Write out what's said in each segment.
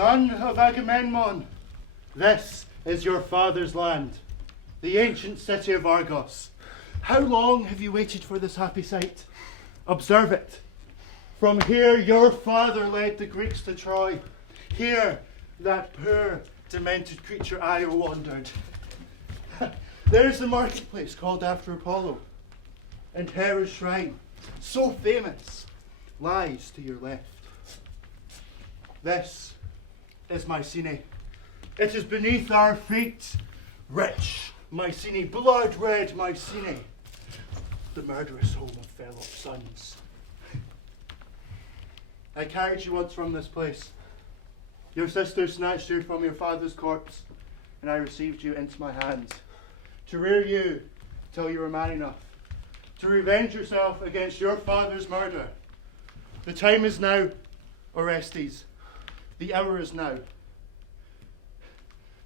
Son of Agamemnon, this is your father's land, the ancient city of Argos. How long have you waited for this happy sight? Observe it. From here your father led the Greeks to Troy. Here that poor, demented creature Io wandered. There's the marketplace called after Apollo, and Hera's shrine, so famous, lies to your left. This is Mycenae. It is beneath our feet. Rich Mycenae, blood red Mycenae, the murderous home of Phelop's sons. I carried you once from this place. Your sister snatched you from your father's corpse, and I received you into my hands, to rear you till you were man enough, to revenge yourself against your father's murder. The time is now, Orestes. The hour is now.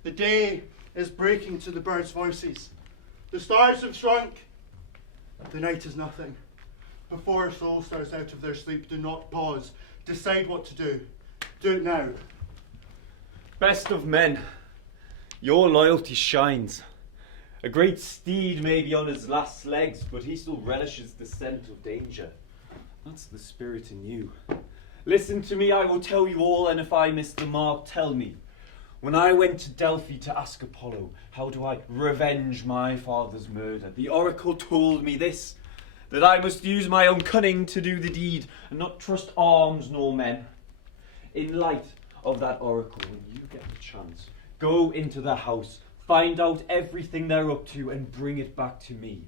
The day is breaking to the birds' voices. The stars have shrunk. The night is nothing. Before a soul starts out of their sleep, do not pause. Decide what to do. Do it now. Best of men, your loyalty shines. A great steed may be on his last legs, but he still relishes the scent of danger. That's the spirit in you. Listen to me, I will tell you all, and if I miss the mark, tell me. When I went to Delphi to ask Apollo, how do I revenge my father's murder, the oracle told me this, that I must use my own cunning to do the deed, and not trust arms nor men. In light of that oracle, when you get the chance, go into the house, find out everything they're up to, and bring it back to me.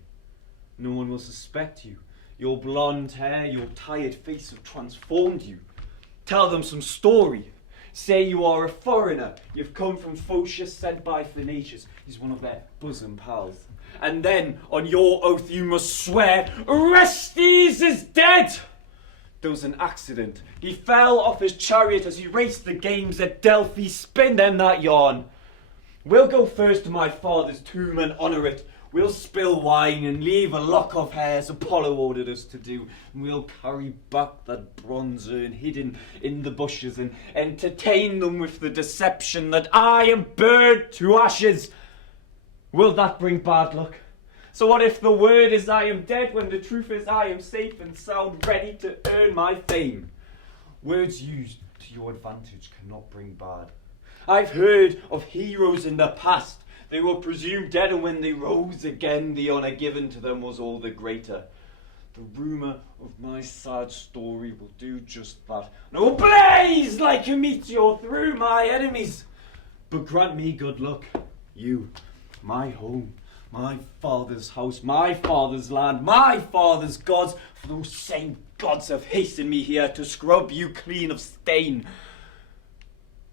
No one will suspect you. Your blonde hair, your tired face have transformed you. Tell them some story. Say you are a foreigner. You've come from Phocius, sent by Phoenicius. He's one of their bosom pals. And then, on your oath, you must swear, Orestes is dead! There was an accident. He fell off his chariot as he raced the games at Delphi. Spin them that yarn. We'll go first to my father's tomb and honour it. We'll spill wine and leave a lock of hair as Apollo ordered us to do. And we'll carry back that bronze urn hidden in the bushes and entertain them with the deception that I am burned to ashes. Will that bring bad luck? So what if the word is I am dead when the truth is I am safe and sound, ready to earn my fame? Words used to your advantage cannot bring bad. I've heard of heroes in the past. They were presumed dead, and when they rose again, the honour given to them was all the greater. The rumour of my sad story will do just that, and will blaze like a meteor through my enemies. But grant me good luck, you, my home, my father's house, my father's land, my father's gods, for those same gods have hastened me here to scrub you clean of stain.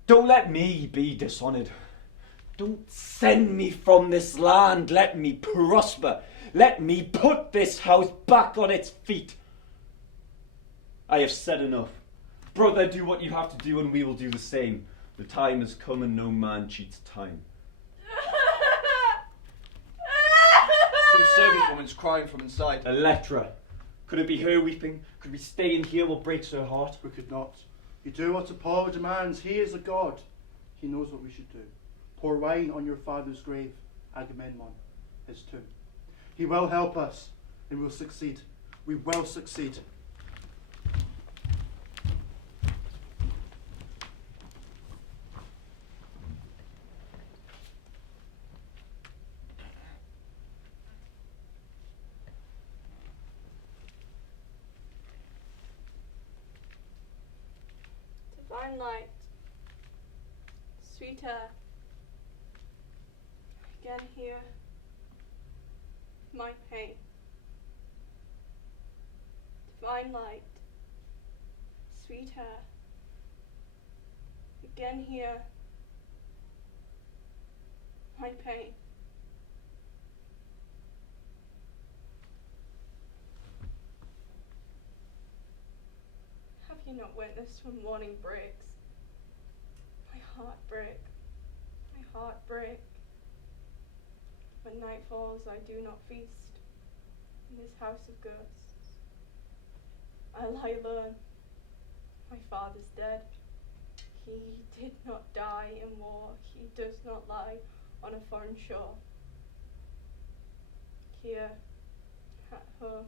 Don't let me be dishonoured. Don't send me from this land. Let me prosper. Let me put this house back on its feet. I have said enough. Brother, do what you have to do and we will do the same. The time has come and no man cheats time. Some servant woman's crying from inside. Electra. Could it be her weeping? Could we stay in here what breaks her heart? We could not. You do what Apollo demands. He is a god. He knows what we should do. Pour wine on your father's grave, Agamemnon, his tomb. He will help us, and we'll succeed. We will succeed. Divine light, sweet air, again here, my pain. Divine light, sweet air, again here, my pain. Have you not witnessed when morning breaks? My heart break, my heart break. When night falls, I do not feast in this house of ghosts. I lie alone. My father's dead. He did not die in war. He does not lie on a foreign shore. Here, at home,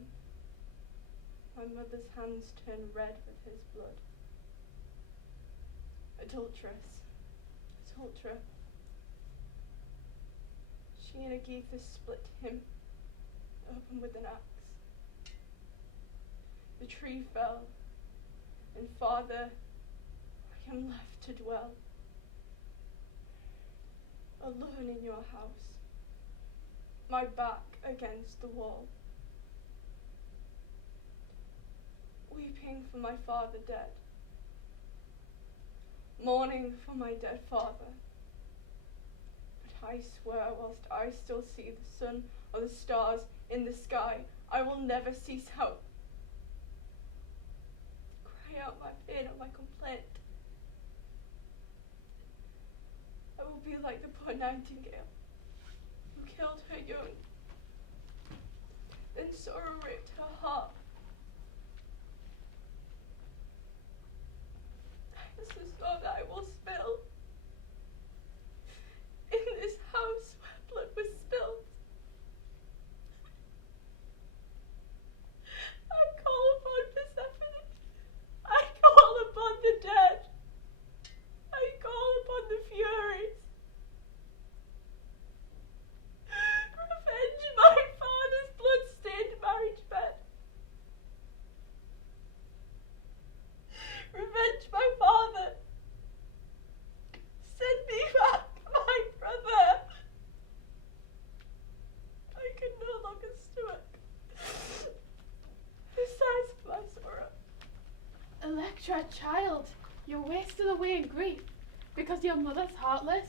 my mother's hands turn red with his blood. Adulteress. She and Aegisthus split him open with an axe. The tree fell, and Father, I am left to dwell alone in your house, my back against the wall, weeping for my father dead, mourning for my dead father. But I swear, whilst I still see the sun or the stars in the sky, I will never cease hope. Cry out my pain or my complaint. I will be like the poor nightingale who killed her young. Then sorrow raped her heart. This is all that I will spill. In this house where blood was spilled. I call upon Persephone. I call upon the dead. I call upon the Furies. Revenge my father's blood-stained marriage bed. Revenge my father. Send me back my brother. I can no longer stomach the size of my sorrow. Electra, child, you're wasted away in grief because your mother's heartless.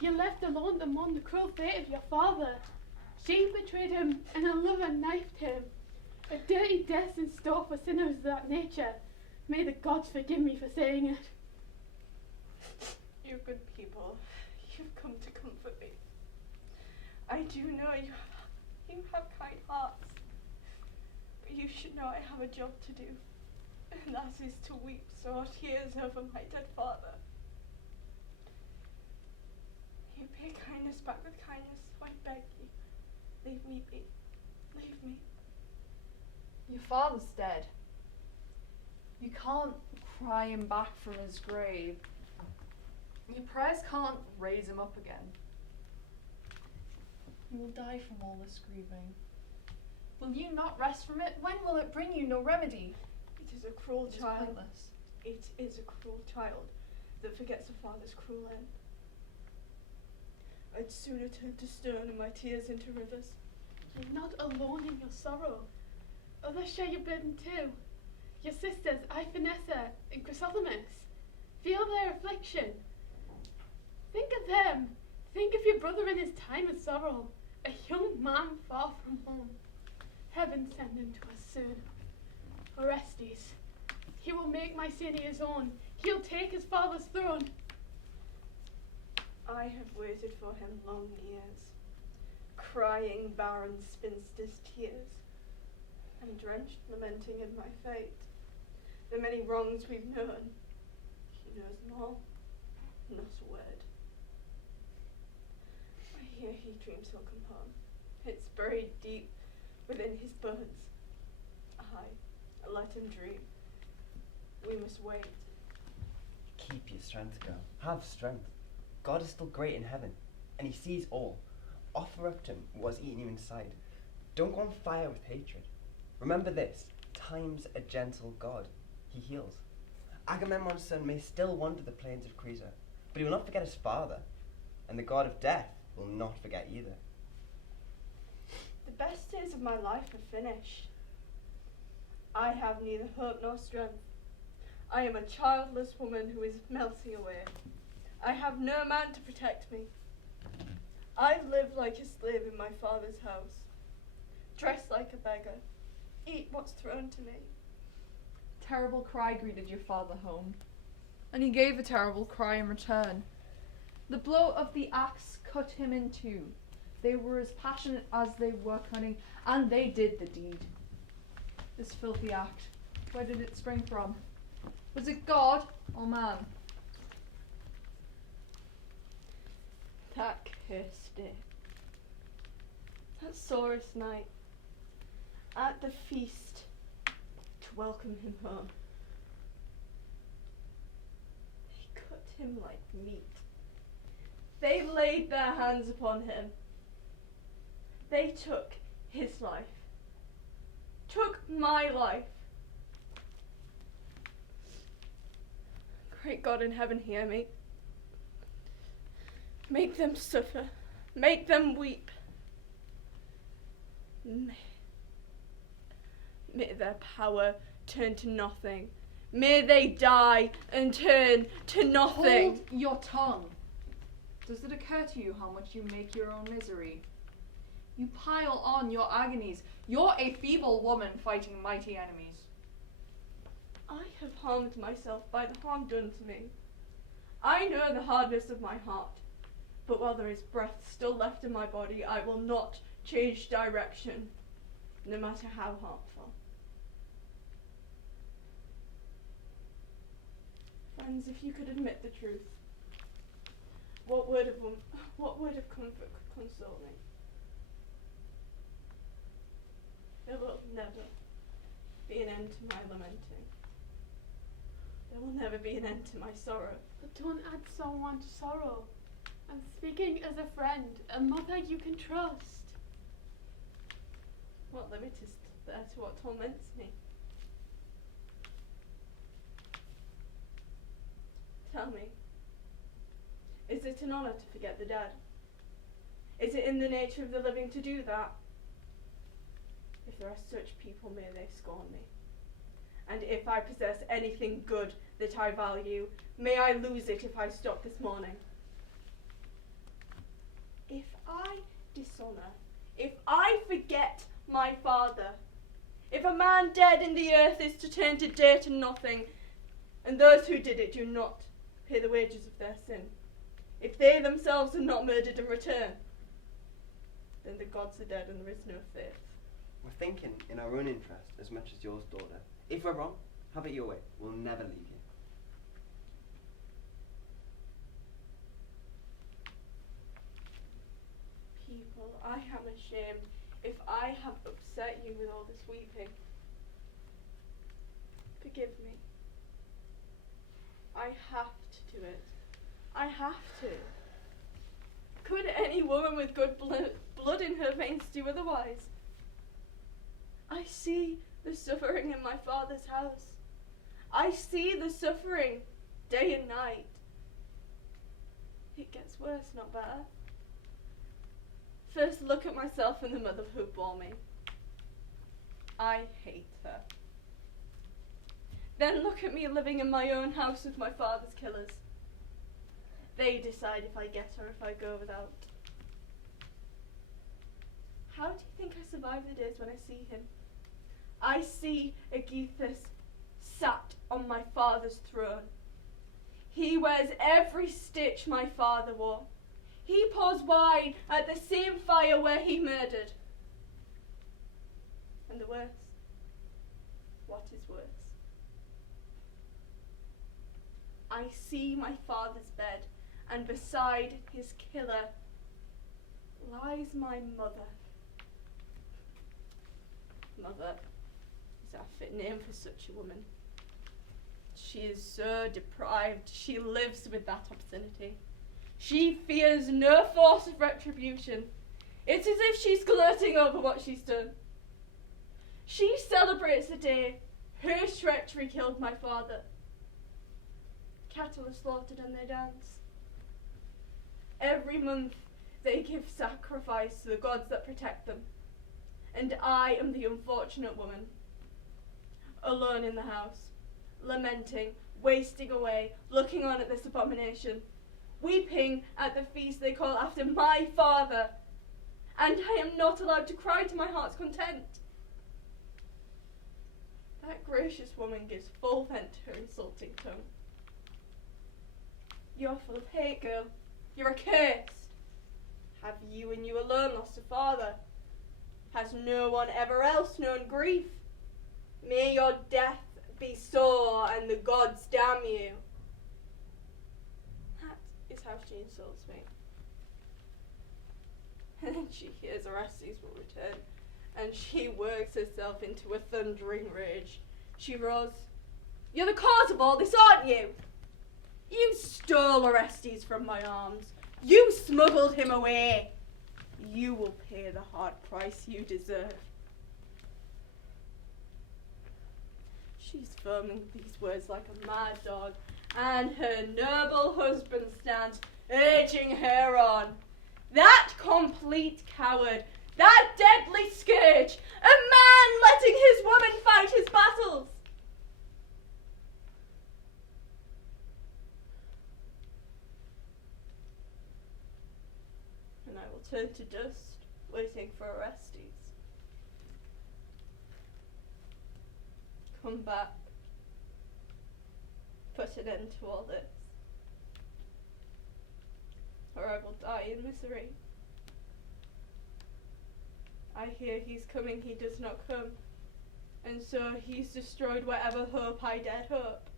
You're left alone to mourn the cruel fate of your father. She betrayed him and a lover knifed him. A dirty death in store for sinners of that nature. May the gods forgive me for saying it. You good people, you've come to comfort me. I do know you have kind hearts, but you should know I have a job to do, and that is to weep sore tears over my dead father. You pay kindness back with kindness, so I beg you, leave me be. Leave me. Your father's dead. You can't cry him back from his grave. Your prayers can't raise him up again. You will die from all this grieving. Will you not rest from it? When will it bring you no remedy? It is a cruel It is child. pointless. It is a cruel child that forgets a father's cruel end. I'd sooner turn to stone and my tears into rivers. You're not alone in your sorrow. Others share your burden too. Your sisters, Vanessa and Chrysothemis, feel their affliction. Think of them. Think of your brother in his time of sorrow, a young man far from home. Heaven send him to us soon. Orestes, he will make Mycenae his own. He'll take his father's throne. I have waited for him long years, crying barren spinster's tears, and drenched lamenting in my fate. The many wrongs we've known, he knows them all, not a word. I hear he dreams he'll come home. It's buried deep within his bones. Aye, let him dream. We must wait. Keep your strength, girl. Have strength. God is still great in heaven, and he sees all. Offer up to him what's eating you inside. Don't go on fire with hatred. Remember this, time's a gentle God. He heals. Agamemnon's son may still wander the plains of Chrysa, but he will not forget his father, and the god of death will not forget either. The best days of my life are finished. I have neither hope nor strength. I am a childless woman who is melting away. I have no man to protect me. I live like a slave in my father's house, dress like a beggar, eat what's thrown to me. Terrible cry greeted your father home, and he gave a terrible cry in return. The blow of the axe cut him in two. They were as passionate as they were cunning, and they did the deed. This filthy act, where did it spring from? Was it God or man? That cursed day. That sorest night. At the feast to welcome him home. They cut him like meat. They laid their hands upon him. They took his life. Took my life. Great God in heaven, hear me. Make them suffer. Make them weep. May their power turn to nothing. May they die and turn to nothing. Hold your tongue. Does it occur to you how much you make your own misery? You pile on your agonies. You're a feeble woman fighting mighty enemies. I have harmed myself by the harm done to me. I know the hardness of my heart, but while there is breath still left in my body, I will not change direction, no matter how harmful. Friends, if you could admit the truth, what word of comfort could console me? There will never be an end to my lamenting. There will never be an end to my sorrow. But don't add someone to sorrow. I'm speaking as a friend, a mother you can trust. What limit is there to what torments me? Tell me, is it an honour to forget the dead? Is it in the nature of the living to do that? If there are such people, may they scorn me. And if I possess anything good that I value, may I lose it if I stop this morning. If I dishonour, if I forget my father, if a man dead in the earth is to turn to dirt and nothing, and those who did it do not pay the wages of their sin, if they themselves are not murdered in return, then the gods are dead and there is no faith. We're thinking in our own interest as much as yours, daughter. If we're wrong, have it your way. We'll never leave you. People, I am ashamed if I have upset you with all this weeping. Forgive me. I have to do it. I have to. Could any woman with good blood in her veins do otherwise? I see the suffering in my father's house. I see the suffering day and night. It gets worse, not better. First, look at myself and the mother who bore me. I hate her. Then look at me living in my own house with my father's killers. They decide if I get or if I go without. How do you think I survive the days when I see him? I see Aegisthus sat on my father's throne. He wears every stitch my father wore. He pours wine at the same fire where he murdered. And the worst, what is worse? I see my father's bed, and beside his killer lies my mother. Mother is a fit name for such a woman. She is so deprived, she lives with that obscenity. She fears no force of retribution. It's as if she's gloating over what she's done. She celebrates the day her treachery killed my father. Cattle are slaughtered and they dance. Every month they give sacrifice to the gods that protect them. And I am the unfortunate woman, alone in the house, lamenting, wasting away, looking on at this abomination, weeping at the feast they call after my father, and I am not allowed to cry to my heart's content. That gracious woman gives full vent to her insulting tongue. You're full of hate, girl. You're accursed. Have you and you alone lost a father? Has no one ever else known grief? May your death be sore and the gods damn you. That is how she insults me. And then she hears Orestes will return, and she works herself into a thundering rage. She roars, "You're the cause of all this, aren't you? You stole Orestes from my arms. You smuggled him away. You will pay the hard price you deserve." She's foaming these words like a mad dog, and her noble husband stands urging her on. That complete coward, that deadly scourge, a man letting his woman fight his battles. And I will turn to dust, waiting for Orestes. Come back. Put an end to all this, or I will die in misery. I hear he's coming, he does not come, and so he's destroyed whatever hope I dared hope.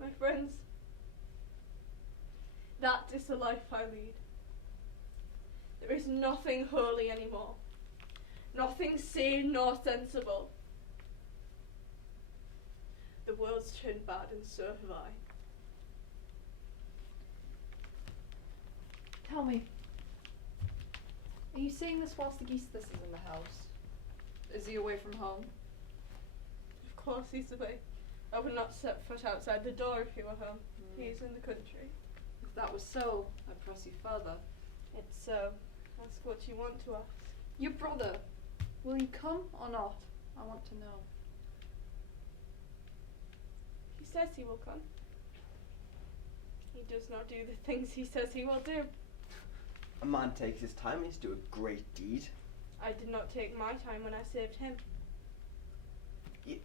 My friends, that is the life I lead. There is nothing holy anymore, nothing sane nor sensible. The world's turned bad, and so have I. Tell me, are you saying this whilst Aegisthus is in the house? Is he away from home? Of course he's away. I would not set foot outside the door if he were home. He is in the country. If that was so, I'd press you further. It's so. Ask what you want to ask. Your brother, will he come or not? I want to know. He says he will come. He does not do the things he says he will do. A man takes his time, he's do a great deed. I did not take my time when I saved him. You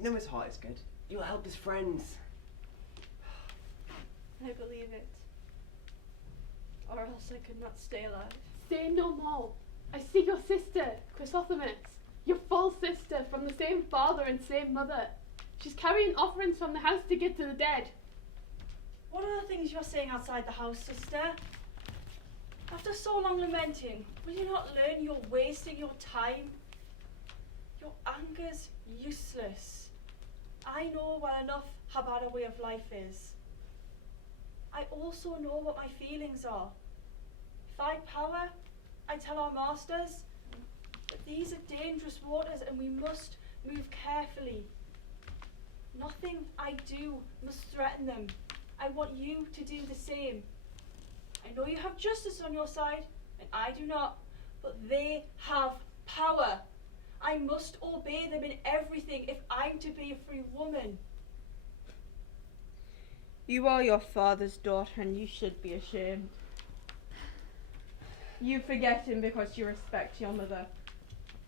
know his heart is good. You'll help his friends. I believe it. Or else I could not stay alive. Say no more. I see your sister, Chrysothemis, your full sister from the same father and same mother. She's carrying offerings from the house to give to the dead. What are the things you're saying outside the house, sister? After so long lamenting, will you not learn you're wasting your time? Your anger's useless. I know well enough how bad a way of life is. I also know what my feelings are. If I had power, I'd tell our masters. But these are dangerous waters and we must move carefully. Nothing I do must threaten them. I want you to do the same. I know you have justice on your side, and I do not, but they have power. I must obey them in everything if I'm to be a free woman. You are your father's daughter, and you should be ashamed. You forget him because you respect your mother.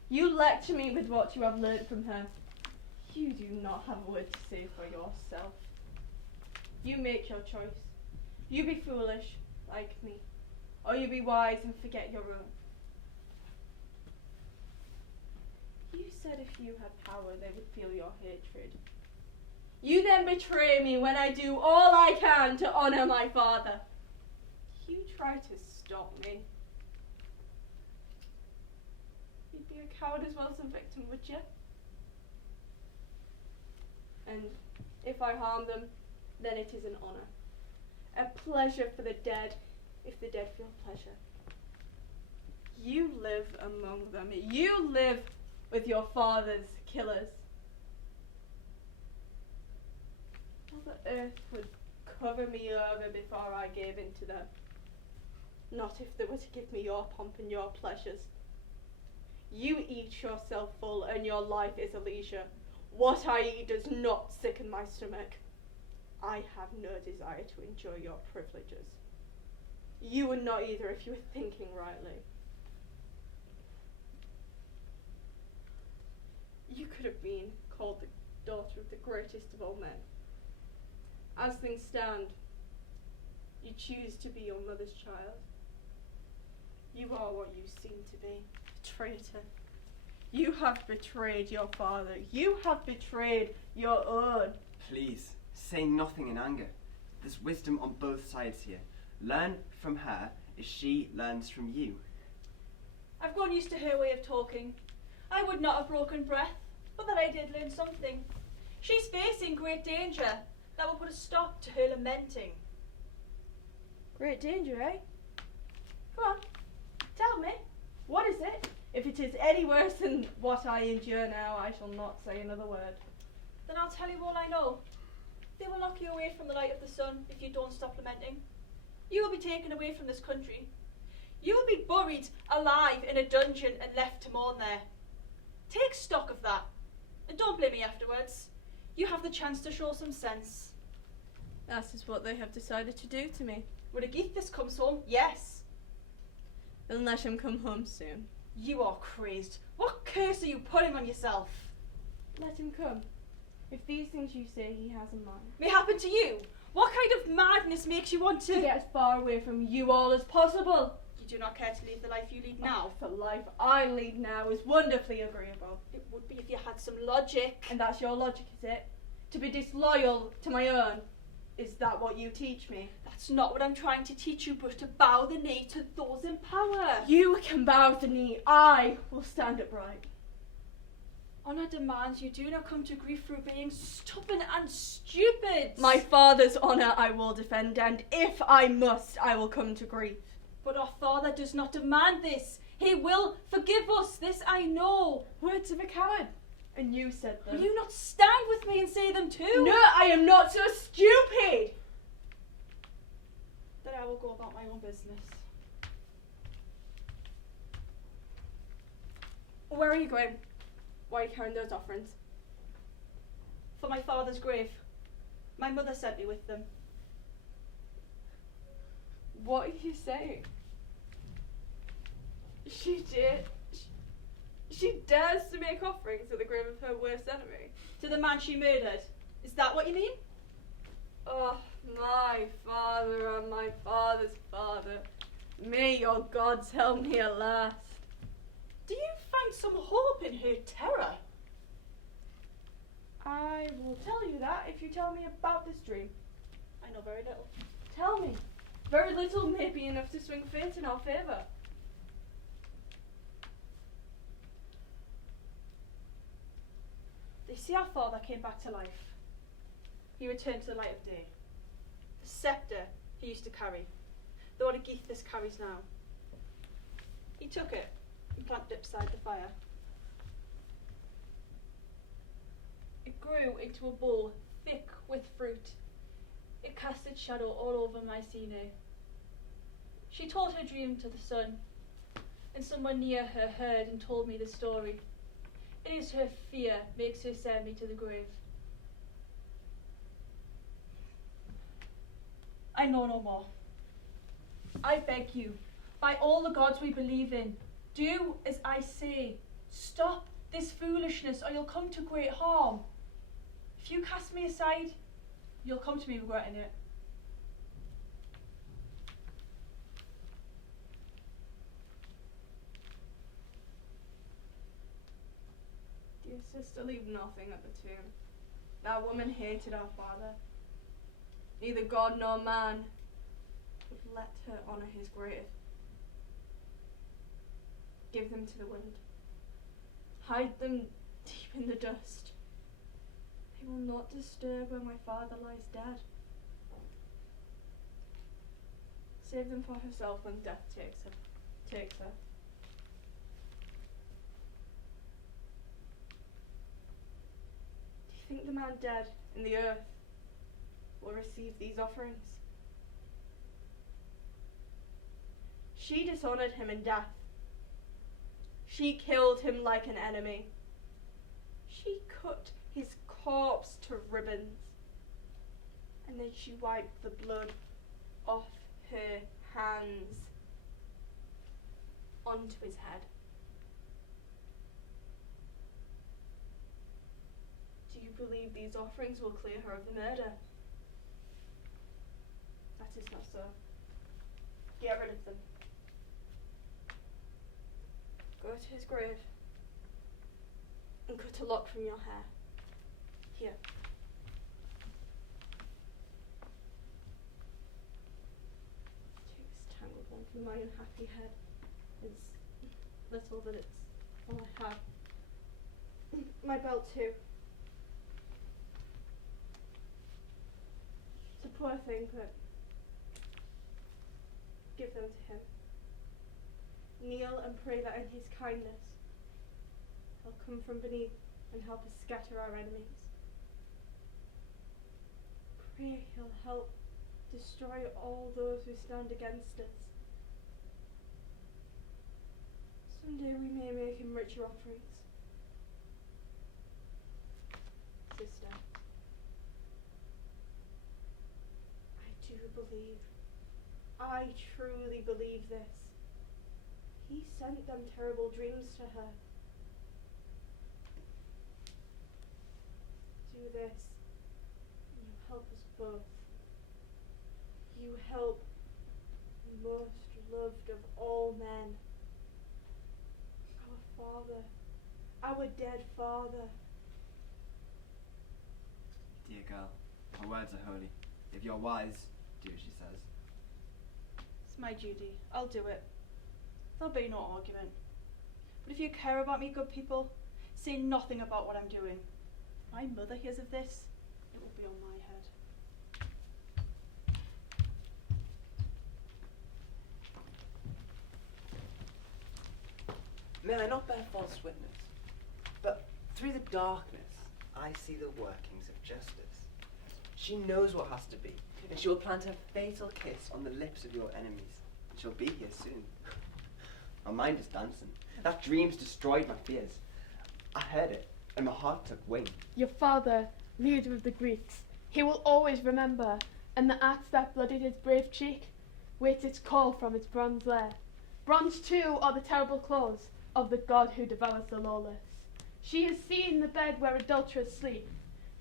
You lecture me with what you have learnt from her. You do not have a word to say for yourself. You make your choice. You be foolish, like me, or you be wise and forget your own. You said if you had power, they would feel your hatred. You then betray me when I do all I can to honour my father. You try to stop me. You'd be a coward as well as a victim, would you? And if I harm them, then it is an honour. A pleasure for the dead, if the dead feel pleasure. You live among them. You live with your father's killers. Mother Earth would cover me over before I gave in to them. Not if they were to give me your pomp and your pleasures. You eat yourself full and your life is a leisure. What I eat does not sicken my stomach. I have no desire to enjoy your privileges. You would not either if you were thinking rightly. You could have been called the daughter of the greatest of all men. As things stand, you choose to be your mother's child. You are what you seem to be, a traitor. You have betrayed your father. You have betrayed your own. Please, say nothing in anger. There's wisdom on both sides here. Learn from her as she learns from you. I've grown used to her way of talking. I would not have broken breath, but that I did learn something. She's facing great danger. That will put a stop to her lamenting. Great danger, eh? Go on, tell me. What is it? If it is any worse than what I endure now, I shall not say another word. Then I'll tell you all I know. They will lock you away from the light of the sun if you don't stop lamenting. You will be taken away from this country. You will be buried alive in a dungeon and left to mourn there. Take stock of that, and don't blame me afterwards. You have the chance to show some sense. That is what they have decided to do to me. When Aegisthus comes home, yes. Then let him come home soon. You are crazed. What curse are you putting on yourself? Let him come. If these things you say he has in mind. May happen to you. What kind of madness makes you want To get as far away from you all as possible. You do not care to leave the life you lead now? The life I lead now is wonderfully agreeable. It would be if you had some logic. And that's your logic, is it? To be disloyal to my own? Is that what you teach me? That's not what I'm trying to teach you, but to bow the knee to those in power. You can bow the knee. I will stand upright. Honour demands you do not come to grief through being stubborn and stupid. My father's honour I will defend, and if I must, I will come to grief. But our father does not demand this. He will forgive us, this I know. Words of a coward. And you said them. Will you not stand with me and say them too? No, I am not so stupid. Then I will go about my own business. Where are you going? Why are you carrying those offerings? For my father's grave. My mother sent me with them. What are you saying? She did. She dares to make offerings to the grave of her worst enemy. To the man she murdered. Is that what you mean? Oh, my father and my father's father. May your gods help me at last. Do you find some hope in her terror? I will tell you that if you tell me about this dream. I know very little. Tell me. Very little may be enough to swing fate in our favour. They say our father came back to life. He returned to the light of day. The sceptre he used to carry, the one Aegisthus carries now. He took it and planted it beside the fire. It grew into a bowl thick with fruit. It cast its shadow all over Mycenae. She told her dream to the sun, and someone near her heard and told me the story. It is her fear makes her send me to the grave. I know no more. I beg you, by all the gods we believe in, do as I say. Stop this foolishness, or you'll come to great harm. If you cast me aside, you'll come to me regretting it. Dear sister, leave nothing at the tomb. That woman hated our father. Neither God nor man would let her honour his grave. Give them to the wind. Hide them deep in the dust. They will not disturb where my father lies dead. Save them for herself when death takes her. Do you think the man dead in the earth will receive these offerings? She dishonoured him in death. She killed him like an enemy. She cut his corpse to ribbons. And then she wiped the blood off her hands onto his head. Do you believe these offerings will clear her of the murder? That is not so. Get rid of them. Go to his grave and cut a lock from your hair. Here. torn from my unhappy head is little that it's all I have. My belt too. It's a poor thing, but give them to him. Kneel and pray that in his kindness he'll come from beneath and help us scatter our enemies. Pray he'll help destroy all those who stand against us. Someday we may make him richer offerings. Sister, I truly believe this. He sent them terrible dreams to her. Do this, and you help us both. You help the most loved of all men. Our father, our dead father. Dear girl, her words are holy. If you're wise, do as she says. It's my duty. I'll do it. There'll be no argument. But if you care about me, good people, say nothing about what I'm doing. My mother hears of this, it will be on my head. May I not bear false witness, but through the darkness I see the workings of justice. She knows what has to be, and she will plant her fatal kiss on the lips of your enemies, and she'll be here soon. My mind is dancing. That dream's destroyed my fears. I heard it, and my heart took wing. Your father, leader of the Greeks, he will always remember, and the axe that blooded his brave cheek waits its call from its bronze lair. Bronze too are the terrible claws of the god who devours the lawless. She has seen the bed where adulterers sleep,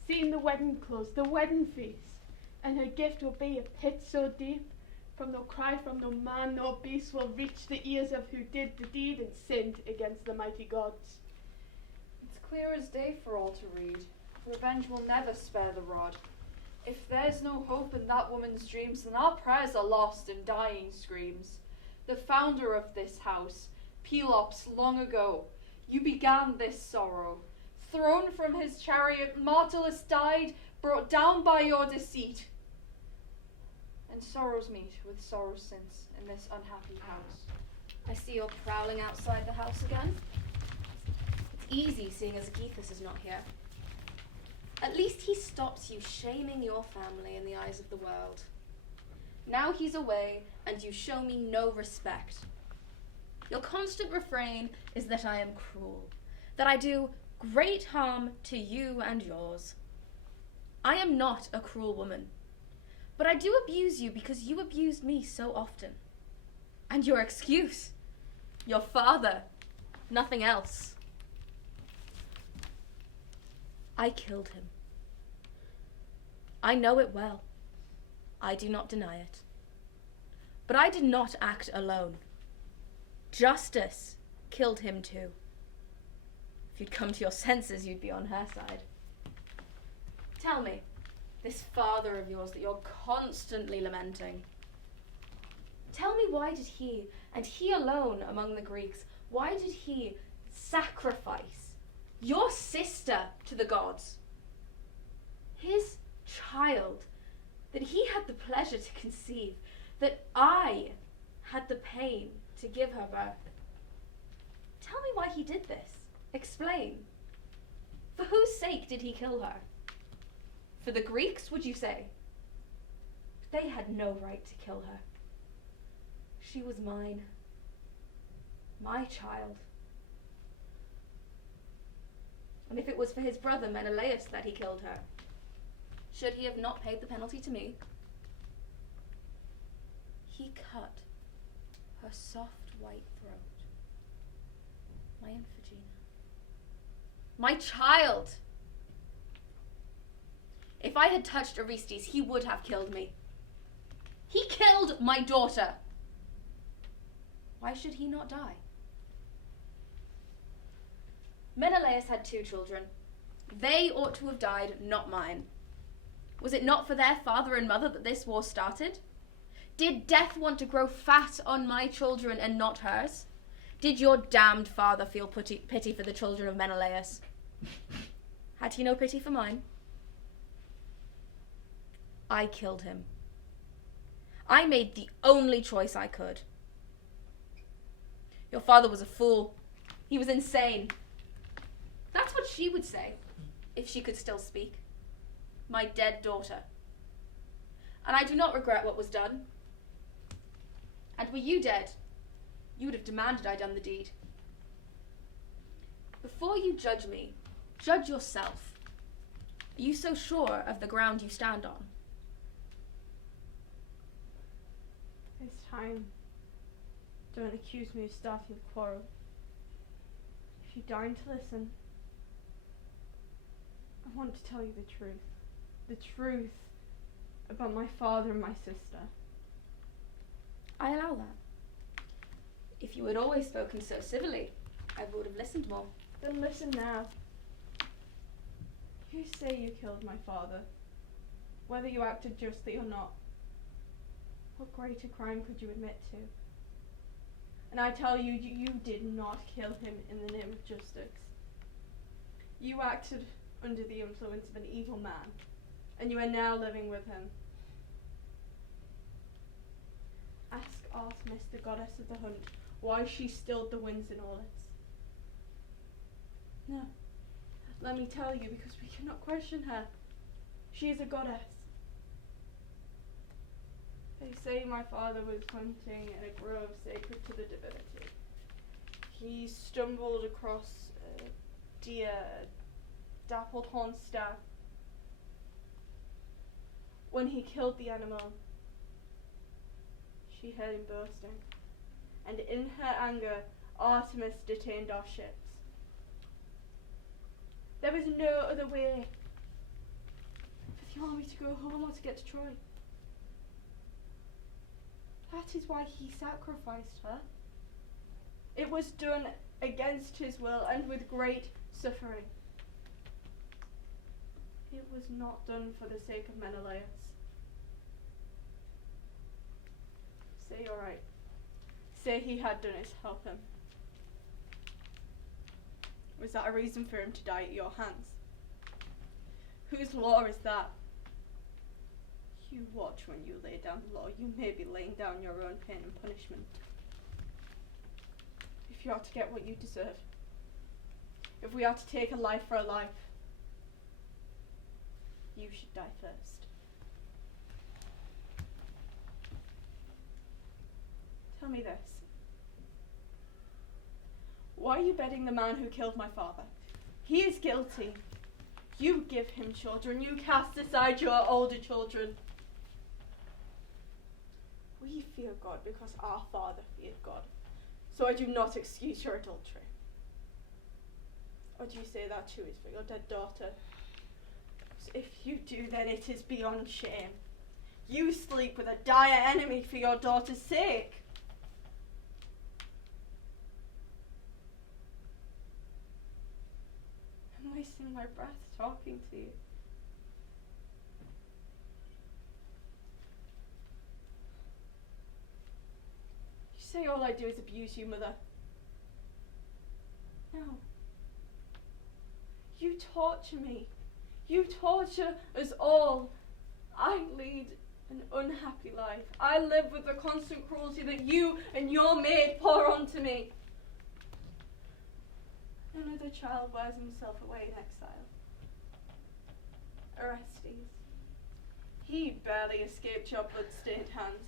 seen the wedding clothes, the wedding feast, and her gift will be a pit so deep, from no cry from no man nor beast will reach the ears of who did the deed and sinned against the mighty gods. It's clear as day for all to read. Revenge will never spare the rod. If there's no hope in that woman's dreams, then our prayers are lost in dying screams. The founder of this house, Pelops, long ago, you began this sorrow. Thrown from his chariot, Martellus died, brought down by your deceit. And sorrows meet with sorrows since in this unhappy house. I see you're prowling outside the house again. It's easy, seeing as Aegisthus is not here. At least he stops you shaming your family in the eyes of the world. Now he's away, and you show me no respect. Your constant refrain is that I am cruel, that I do great harm to you and yours. I am not a cruel woman, but I do abuse you because you abused me so often. And your excuse, your father, nothing else. I killed him. I know it well. I do not deny it. But I did not act alone. Justice killed him too. If you'd come to your senses, you'd be on her side. Tell me, this father of yours that you're constantly lamenting, tell me, why did he, and he alone among the Greeks, why did he sacrifice your sister to the gods? His child, that he had the pleasure to conceive, that I had the pain to give her birth. Tell me why he did this. Explain. For whose sake did he kill her? For the Greeks, would you say? They had no right to kill her. She was mine. My child. And if it was for his brother Menelaus that he killed her, should he have not paid the penalty to me? He cut her soft white throat. My Infagina. My child! If I had touched Orestes, he would have killed me. He killed my daughter. Why should he not die? Menelaus had 2 children. They ought to have died, not mine. Was it not for their father and mother that this war started? Did death want to grow fat on my children and not hers? Did your damned father feel pity for the children of Menelaus? Had he no pity for mine? I killed him. I made the only choice I could. Your father was a fool. He was insane. That's what she would say, if she could still speak. My dead daughter. And I do not regret what was done. And were you dead, you would have demanded I done the deed. Before you judge me, judge yourself. Are you so sure of the ground you stand on? It's time. Don't accuse me of starting a quarrel. If you deign to listen, I want to tell you the truth. The truth about my father and my sister. I allow that. If you had always spoken so civilly, I would have listened more. Then listen now. You say you killed my father. Whether you acted justly or not, what greater crime could you admit to? And I tell you, you did not kill him in the name of justice. You acted under the influence of an evil man, and you are now living with him. Ask Artemis, the goddess of the hunt, why she stilled the winds in Aulis. No, let me tell you, because we cannot question her. She is a goddess. They say my father was hunting in a grove sacred to the divinity. He stumbled across a deer, a dappled horn stag. When he killed the animal, she heard him boasting, and in her anger, Artemis detained our ships. There was no other way for the army to go home or to get to Troy. That is why he sacrificed her. It was done against his will and with great suffering. It was not done for the sake of Menelaus. Say you're right. Say he had done it to help him. Was that a reason for him to die at your hands? Whose law is that? You watch when you lay down the law. You may be laying down your own pain and punishment. If you are to get what you deserve, if we are to take a life for a life, you should die first. Tell me this. Why are you bedding the man who killed my father? He is guilty. You give him children. You cast aside your older children. We fear God because our father feared God. So I do not excuse your adultery. Or do you say that too is for your dead daughter? So if you do, then it is beyond shame. You sleep with a dire enemy for your daughter's sake. I'm wasting my breath talking to you. You say all I do is abuse you, Mother. No. You torture me. You torture us all. I lead an unhappy life. I live with the constant cruelty that you and your maid pour onto me. Another child wears himself away in exile. Orestes. He barely escaped your blood-stained hands.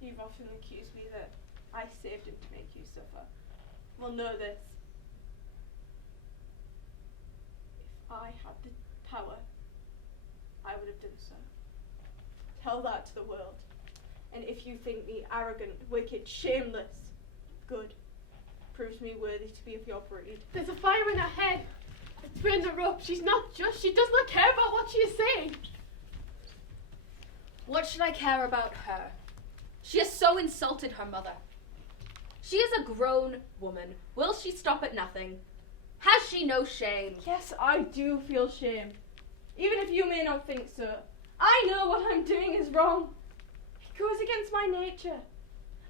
You've often accused me that I saved him to make you suffer. Well, know this. If I had the power, I would have done so. Tell that to the world. And if you think me arrogant, wicked, shameless, good, proves me worthy to be of your breed. There's a fire in her head. It's burned her up. She's not just. She does not care about what she is saying. What should I care about her? She has so insulted her mother. She is a grown woman. Will she stop at nothing? Has she no shame? Yes, I do feel shame. Even if you may not think so. I know what I'm doing is wrong. It goes against my nature.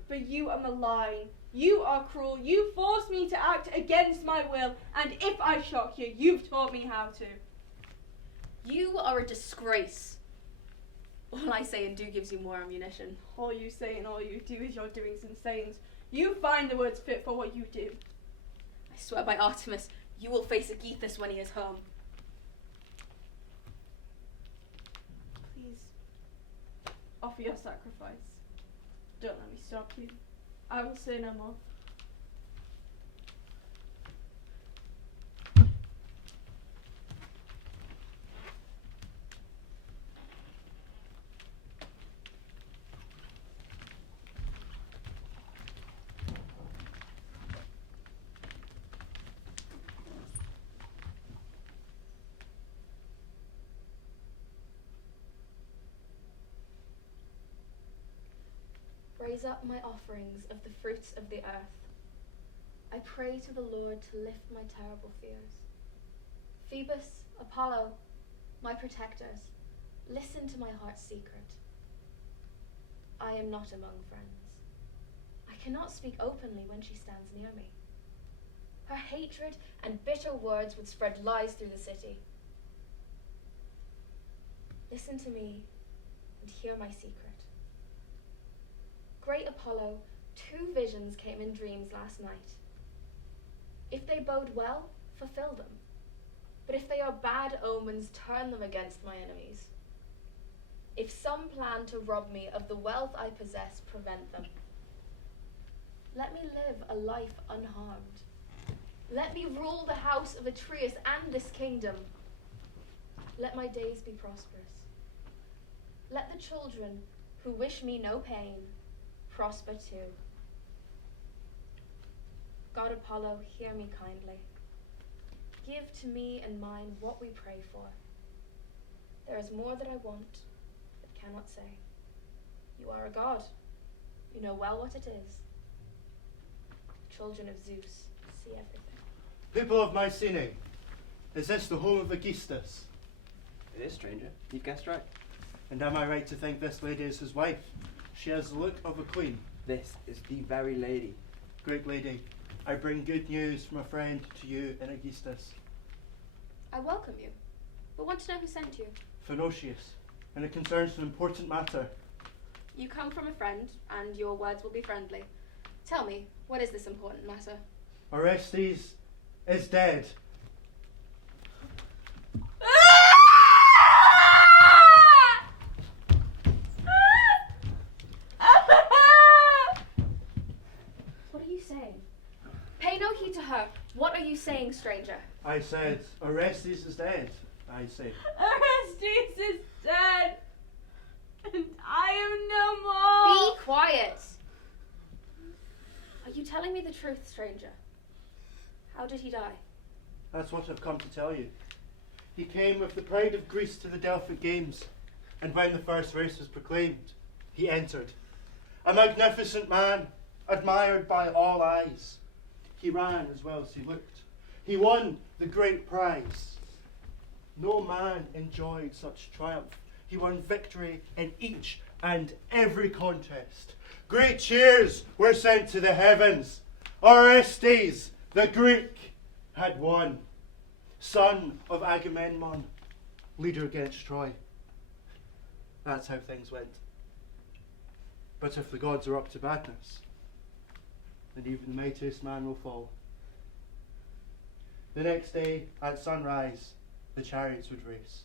But you are malign. You are cruel. You forced me to act against my will, and if I shock you, you've taught me how to. You are a disgrace. All I say and do gives you more ammunition. All you say and all you do is your doings and sayings. You find the words fit for what you do. I swear by Artemis, you will face Aegisthus when he is home. Please, offer your sacrifice. Don't let me stop you. I will say no more. Raise up my offerings of the fruits of the earth. I pray to the Lord to lift my terrible fears. Phoebus, Apollo, my protectors, listen to my heart's secret. I am not among friends. I cannot speak openly when she stands near me. Her hatred and bitter words would spread lies through the city. Listen to me and hear my secret. Great Apollo, 2 visions came in dreams last night. If they bode well, fulfill them. But if they are bad omens, turn them against my enemies. If some plan to rob me of the wealth I possess, prevent them. Let me live a life unharmed. Let me rule the house of Atreus and this kingdom. Let my days be prosperous. Let the children who wish me no pain prosper too. God Apollo, hear me kindly. Give to me and mine what we pray for. There is more that I want, but cannot say. You are a god. You know well what it is. Children of Zeus, see everything. People of Mycenae, is this the home of Aegisthus? It is, stranger. You've guessed right. And am I right to think this lady is his wife? She has the look of a queen. This is the very lady. Great lady, I bring good news from a friend to you in Aegisthus. I welcome you, but want to know who sent you. Phoenicius, and it concerns an important matter. You come from a friend, and your words will be friendly. Tell me, what is this important matter? Orestes is dead. What are you saying? Pay no heed to her. What are you saying, stranger? I said, Orestes is dead. I say. Orestes is dead, and I am no more. Be quiet. Are you telling me the truth, stranger? How did he die? That's what I've come to tell you. He came with the pride of Greece to the Delphic Games, and when the first race was proclaimed, he entered. A magnificent man, admired by all eyes. He ran as well as he looked. He won the great prize. No man enjoyed such triumph. He won victory in each and every contest. Great cheers were sent to the heavens. Orestes, the Greek, had won. Son of Agamemnon, leader against Troy. That's how things went. But if the gods are up to badness, then even the mightiest man will fall. The next day, at sunrise, the chariots would race.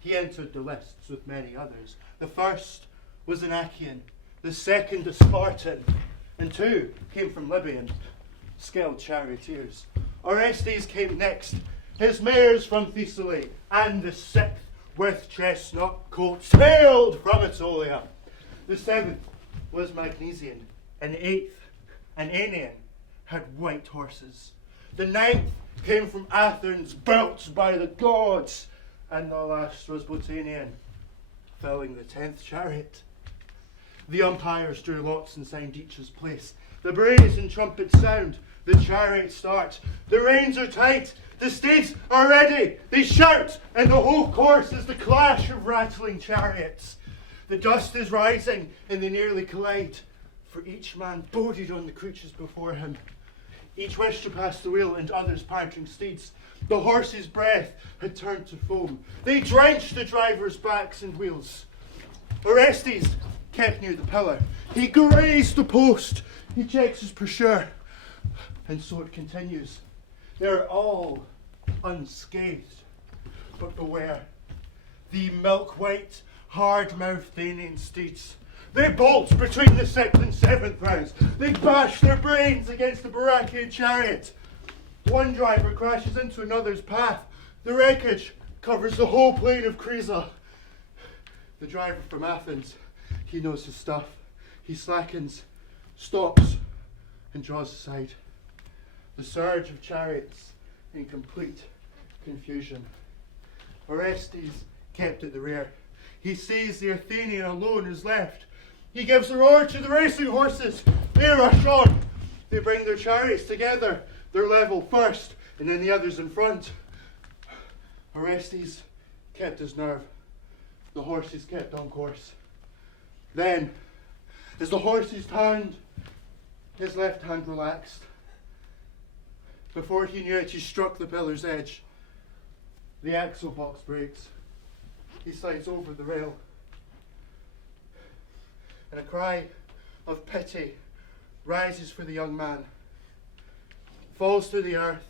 He entered the lists with many others. The first was an Achaean, the second a Spartan, and 2 came from Libyan, skilled charioteers. Orestes came next, his mares from Thessaly, and the 6th, with chestnut coats, sailed from Aetolia. The 7th was Magnesian, and the 8th, an Aenean, had white horses. The 9th came from Athens, built by the gods, and the last was Botanian, filling the 10th chariot. The umpires drew lots and signed each's place. The brazen trumpets sound, the chariots start. The reins are tight, the steeds are ready. They shout, and the whole course is the clash of rattling chariots. The dust is rising and they nearly collide, for each man boded on the creatures before him. Each wished to pass the wheel, and others panting steeds. The horses' breath had turned to foam. They drenched the drivers' backs and wheels. Orestes kept near the pillar. He grazed the post. He checks his pursuer. And so it continues. They're all unscathed. But beware. The milk-white, hard-mouthed Daunian steeds. They bolt between the 6th and 7th rounds. They bash their brains against the Barachian chariot. One driver crashes into another's path. The wreckage covers the whole plain of Chrysa. The driver from Athens, he knows his stuff. He slackens, stops, and draws aside. The surge of chariots in complete confusion. Orestes kept at the rear. He sees the Athenian alone is left. He gives a roar to the racing horses. They rush on. They bring their chariots together. They're level first, and then the others in front. Orestes kept his nerve. The horses kept on course. Then, as the horses turned, his left hand relaxed. Before he knew it, he struck the pillar's edge. The axle box breaks. He slides over the rail. And a cry of pity rises for the young man. Falls to the earth,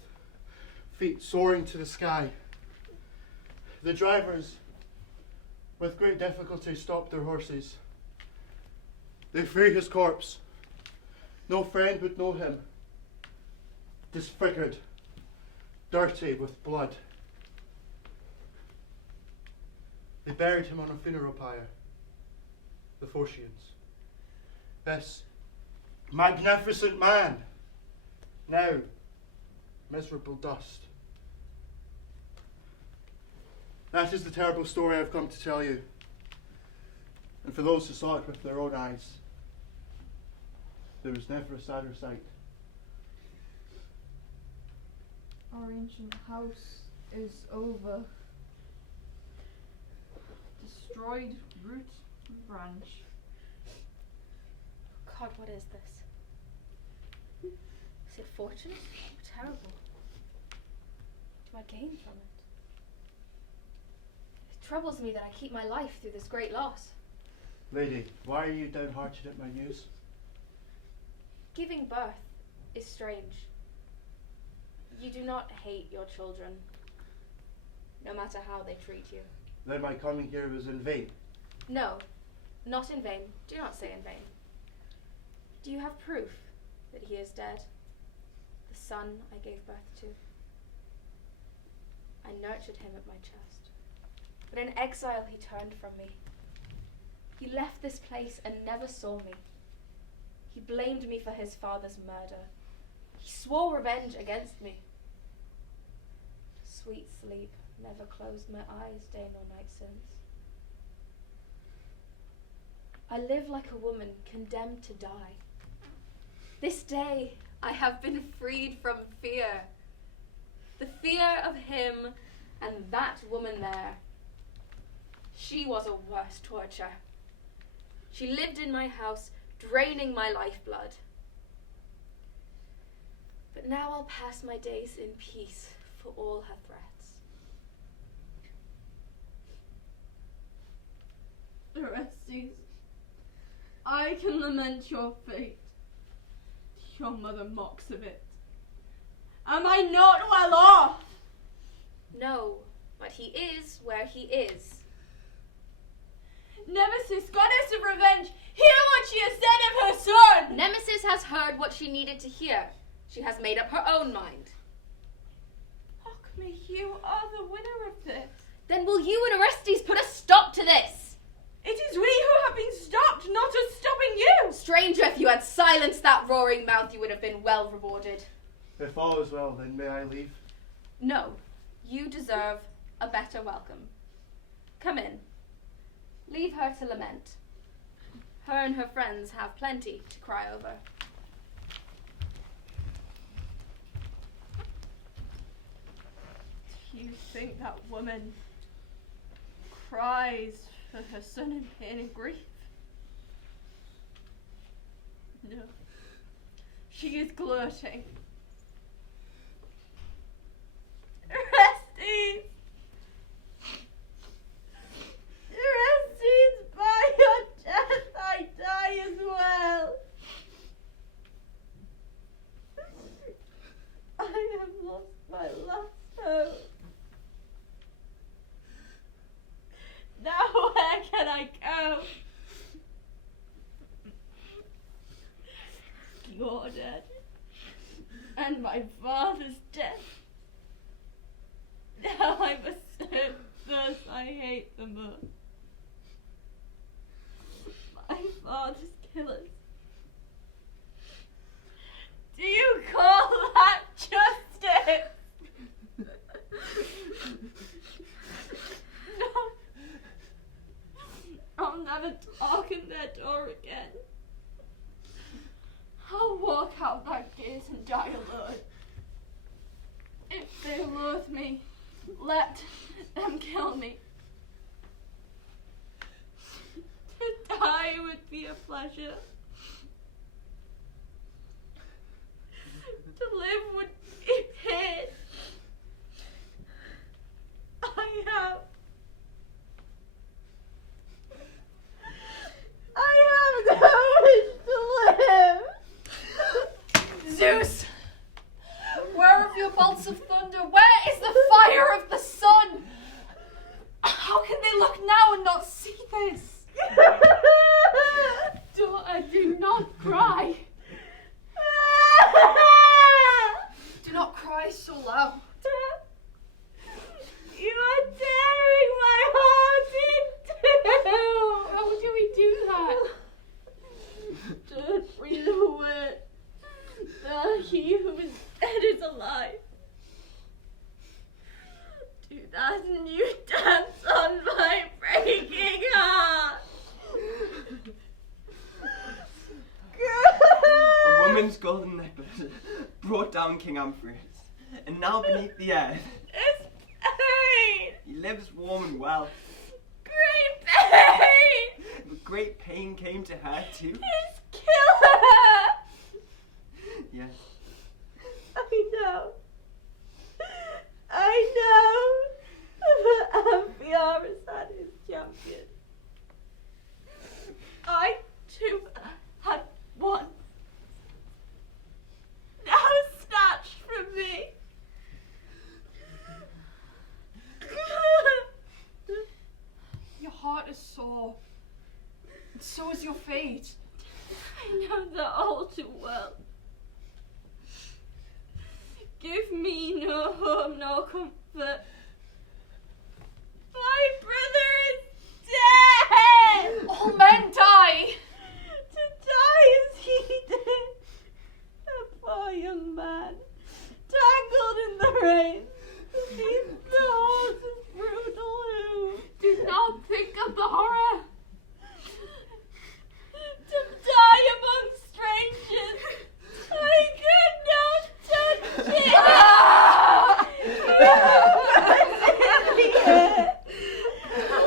feet soaring to the sky. The drivers, with great difficulty, stop their horses. They free his corpse. No friend would know him. Disfigured, dirty with blood. They buried him on a funeral pyre. The Phocians. This magnificent man, now miserable dust. That is the terrible story I've come to tell you. And for those who saw it with their own eyes, there was never a sadder sight. Our ancient house is over. Destroyed root and branch. God, what is this? Is it fortunate or terrible? What do I gain from it? It troubles me that I keep my life through this great loss. Lady, why are you downhearted at my news? Giving birth is strange. You do not hate your children, no matter how they treat you. Then my coming here was in vain. No, not in vain. Do not say in vain. Do you have proof that he is dead? The son I gave birth to. I nurtured him at my chest. But in exile he turned from me. He left this place and never saw me. He blamed me for his father's murder. He swore revenge against me. Sweet sleep never closed my eyes day nor night since. I live like a woman condemned to die. This day I have been freed from fear. The fear of him and that woman there. She was a worse torture. She lived in my house, draining my lifeblood. But now I'll pass my days in peace for all her threats. Orestes, I can lament your fate. Your mother mocks of it. Am I not well off? No, but he is where he is. Nemesis, goddess of revenge, hear what she has said of her son! Nemesis has heard what she needed to hear. She has made up her own mind. Hockme, you are the winner of this. Then will you and Orestes put a stop to this? It is we who have been stopped, not us stopping you! Stranger, if you had silenced that roaring mouth, you would have been well rewarded. If all is well, then may I leave? No, you deserve a better welcome. Come in. Leave her to lament. Her and her friends have plenty to cry over. Do you think that woman cries for her son in pain and grief. No. She is gloating. Orestes! Orestes, by your death I die as well. I have lost my last hope. Now where can I go? You're dead. And my father's dead. Now I must serve those I hate the most. My father's killers. Do you call that justice? No. I'll never darken their door again. I'll walk out that gate and die alone. If they loathe me, let them kill me. To die would be a pleasure. To live would be pain. I have no wish to live. Zeus! Where are your bolts of thunder? Where is the fire of the sun? How can they look now and not see this? Daughter, do not cry. Do not cry so loud. You are tearing my heart in two. How do we do that? Don't breathe a word. He who is dead is alive. Do that and you dance on my breaking heart. A woman's golden necklace brought down King Amphreus, and now beneath the earth It's pain. he lives warm and well. Great pain. But great pain came to her too. His killer. Yes. I know. But Amphiara's had his champion. I too had one. Now snatched from me. Your heart is sore. And so is your fate. I know that all too well. Give me no home, no comfort. My brother is dead! All men die! To die as he did. A poor young man, tangled in the rain, beneath the horse's brutal hoof. Do not think of the horror! To die among strangers! I could not touch it!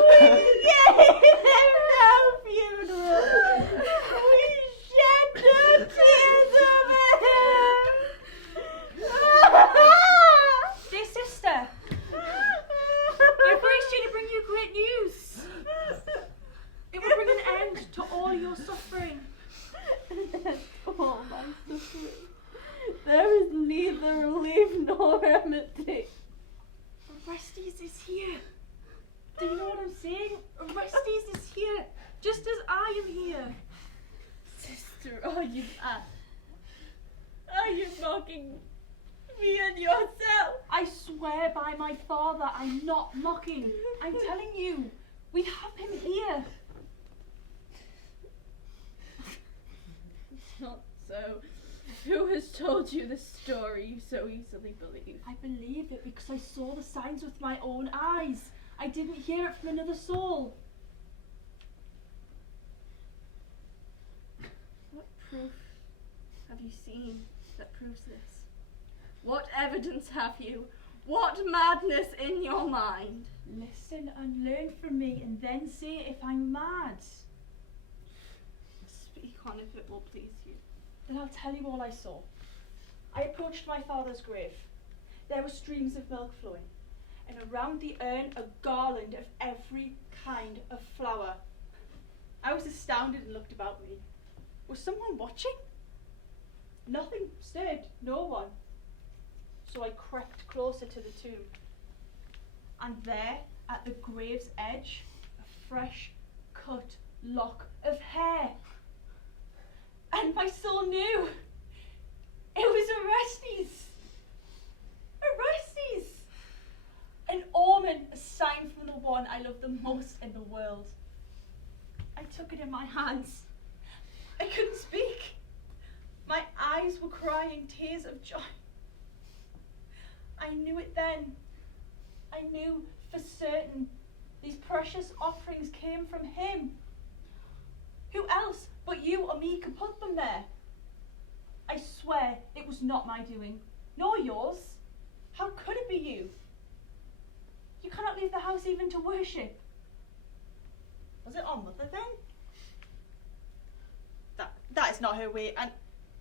We gave him no funeral. We shed no tears over him. Dear sister, I've reached here to bring you great news. It will bring an end to all your suffering. All my suffering. There is neither relief nor remedy. Orestes is here. Do you know what I'm saying? Orestes is here, just as I am here. Sister, are you mad? Are you mocking me and yourself? I swear by my father, I'm not mocking. I'm telling you, we have him here. It's not so. Who has told you this story you so easily believe? I believe it because I saw the signs with my own eyes. I didn't hear it from another soul. What proof have you seen that proves this? What evidence have you? What madness in your mind? Listen and learn from me and then say if I'm mad. Speak on if it will please you. Then I'll tell you all I saw. I approached my father's grave. There were streams of milk flowing, and around the urn a garland of every kind of flower. I was astounded and looked about me. Was someone watching? Nothing stirred, no one. So I crept closer to the tomb. And there, at the grave's edge, a fresh cut lock of hair. And my soul knew. It was Orestes. Orestes! An omen, a sign from the one I love the most in the world. I took it in my hands. I couldn't speak. My eyes were crying tears of joy. I knew it then. I knew for certain these precious offerings came from him. Who else but you or me could put them there? I swear it was not my doing, nor yours. How could it be you? You cannot leave the house even to worship. Was it our mother then? That is not her way, and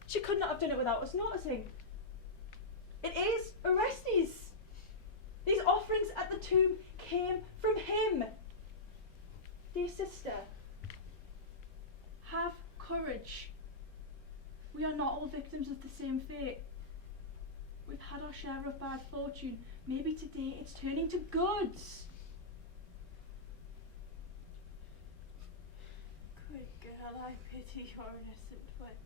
she could not have done it without us noticing. It is Orestes. These offerings at the tomb came from him. Dear sister, have courage. We are not all victims of the same fate. We've had our share of bad fortune. Maybe today it's turning to goods. Good girl, I pity your innocent wit.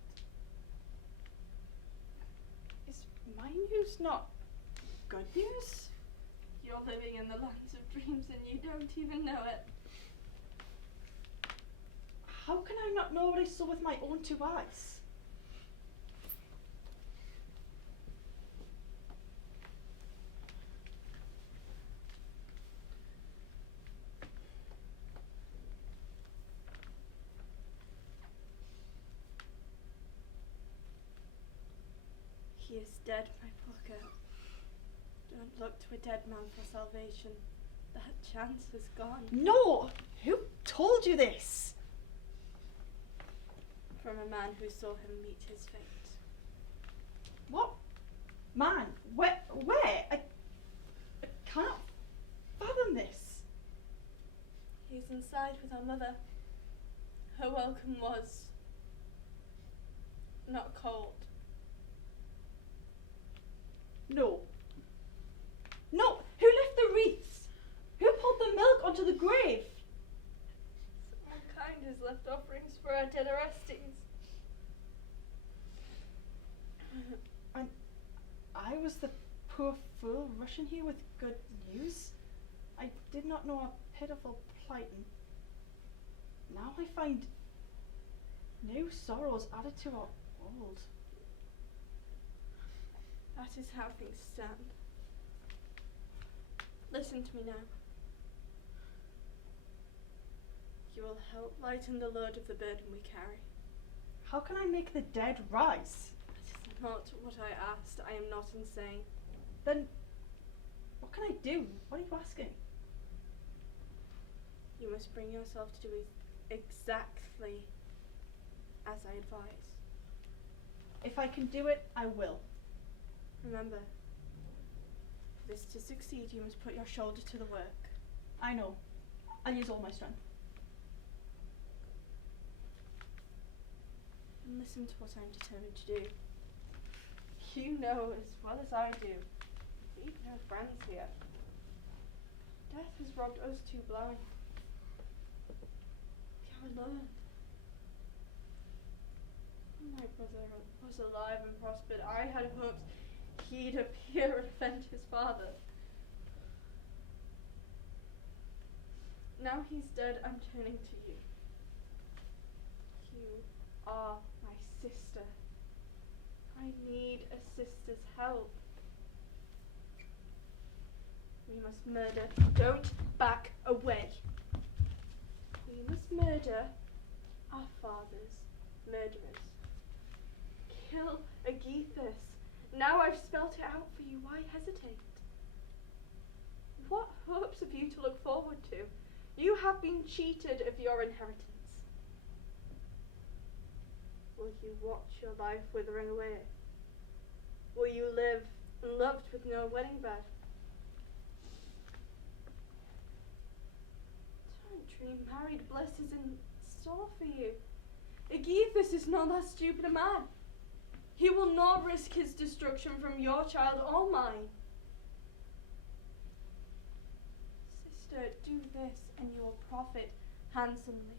Is my news not good news? You're living in the lands of dreams and you don't even know it. How can I not know what I saw with my own two eyes? He is dead, my poor girl. Don't look to a dead man for salvation. That chance has gone. No! Who told you this? From a man who saw him meet his fate. What? Man, where? I can't fathom this. He's inside with our mother. Her welcome was not cold. No. No! Who left the wreaths? Who poured the milk onto the grave? Mankind has left offerings for our dead Orestes. And I was the poor fool rushing here with good news. I did not know our pitiful plight, and now I find new sorrows added to our old. That is how things stand. Listen to me now. You will help lighten the load of the burden we carry. How can I make the dead rise? That is not what I asked. I am not insane. Then what can I do? What are you asking? You must bring yourself to do exactly as I advise. If I can do it, I will. Remember, for this to succeed, you must put your shoulder to the work. I know. I'll use all my strength. And listen to what I'm determined to do. You know as well as I do. We've no friends here. Death has robbed us two blind. We are alone. My brother was alive and prospered. I had hoped he'd appear and avenge his father. Now he's dead, I'm turning to you. You are my sister. I need a sister's help. We must murder. Don't back away. We must murder our father's murderers. Kill Aegisthus. Now I've spelt it out for you. Why hesitate? what hopes have you to look forward to? You have been cheated of your inheritance. Will you watch your life withering away? Will you live unloved with no wedding bed? Don't dream married bliss is in store for you. Aegisthus is not that stupid a man. He will not risk his destruction from your child or mine. Sister, do this and you will profit handsomely.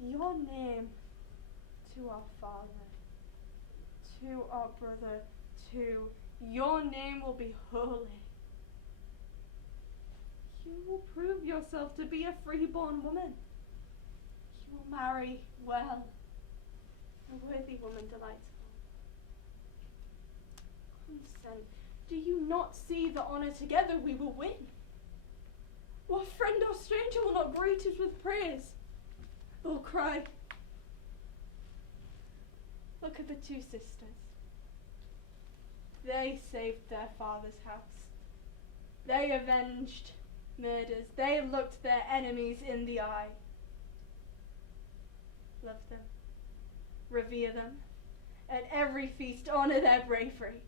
Your name to our father, to our brother, to your name will be holy. You will prove yourself to be a freeborn woman. You will marry well. A worthy woman delights all. Consent. Do you not see the honour together we will win? What friend or stranger will not greet us with praise? Or cry? Look at the two sisters. They saved their father's house. They avenged murders. They looked their enemies in the eye. Love them. Revere them. At every feast honour their bravery.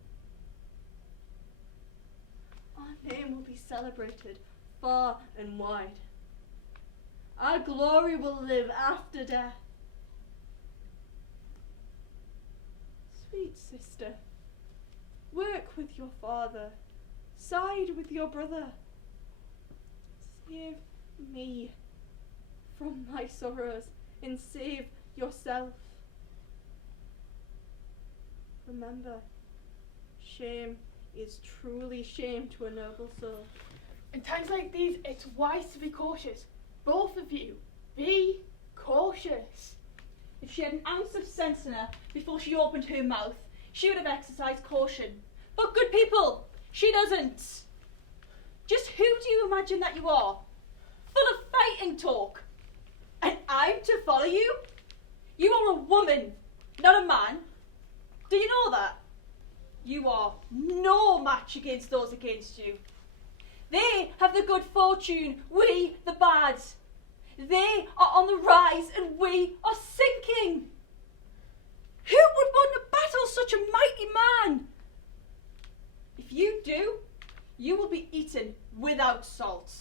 Our name will be celebrated far and wide. Our glory will live after death. Sweet sister, work with your father, side with your brother. Save me from my sorrows and save yourself. Remember, shame is truly shame to a noble soul. In times like these, it's wise to be cautious. Both of you, be cautious. If she had an ounce of sense in her before she opened her mouth, she would have exercised caution. But good people, she doesn't. Just who do you imagine that you are? Full of fighting talk. And I'm to follow you? You are a woman, not a man. Do you know that? You are no match against those against you. They have the good fortune, we the bad. They are on the rise and we are sinking. Who would want to battle such a mighty man? If you do, you will be eaten without salt.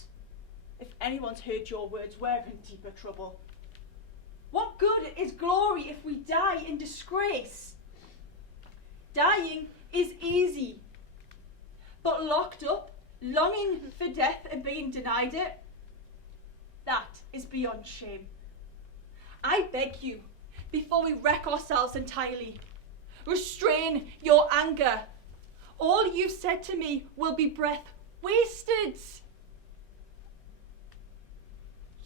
If anyone's heard your words, we're in deeper trouble. What good is glory if we die in disgrace? Dying is easy, but locked up, longing for death and being denied it, that is beyond shame. I beg you, before we wreck ourselves entirely, restrain your anger. All you've said to me will be breath wasted.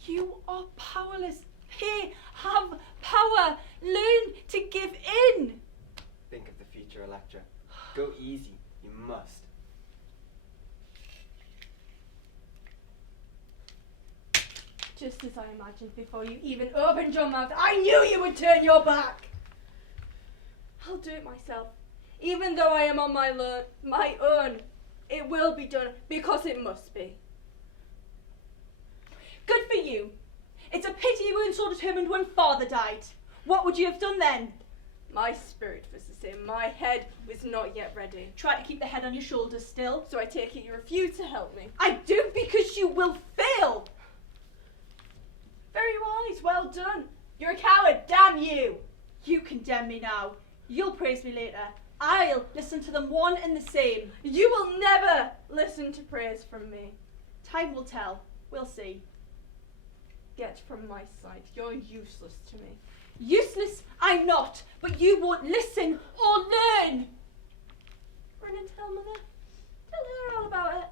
You are powerless. They have power. Learn to give in. Think of the future, Electra. Go easy. You must. Just as I imagined before you even opened your mouth, I knew you would turn your back. I'll do it myself. Even though I am on my own, it will be done because it must be. Good for you. It's a pity you weren't so determined when father died. What would you have done then? My spirit was the same. My head was not yet ready. Try to keep the head on your shoulders still. So I take it you refuse to help me. I do, because you will fail. Very wise, well done. You're a coward, damn you. You condemn me now. You'll praise me later. I'll listen to them one and the same. You will never listen to praise from me. Time will tell. We'll see. Get from my sight. You're useless to me. Useless I'm not, but you won't listen or learn. Run and tell Mother. Tell her all about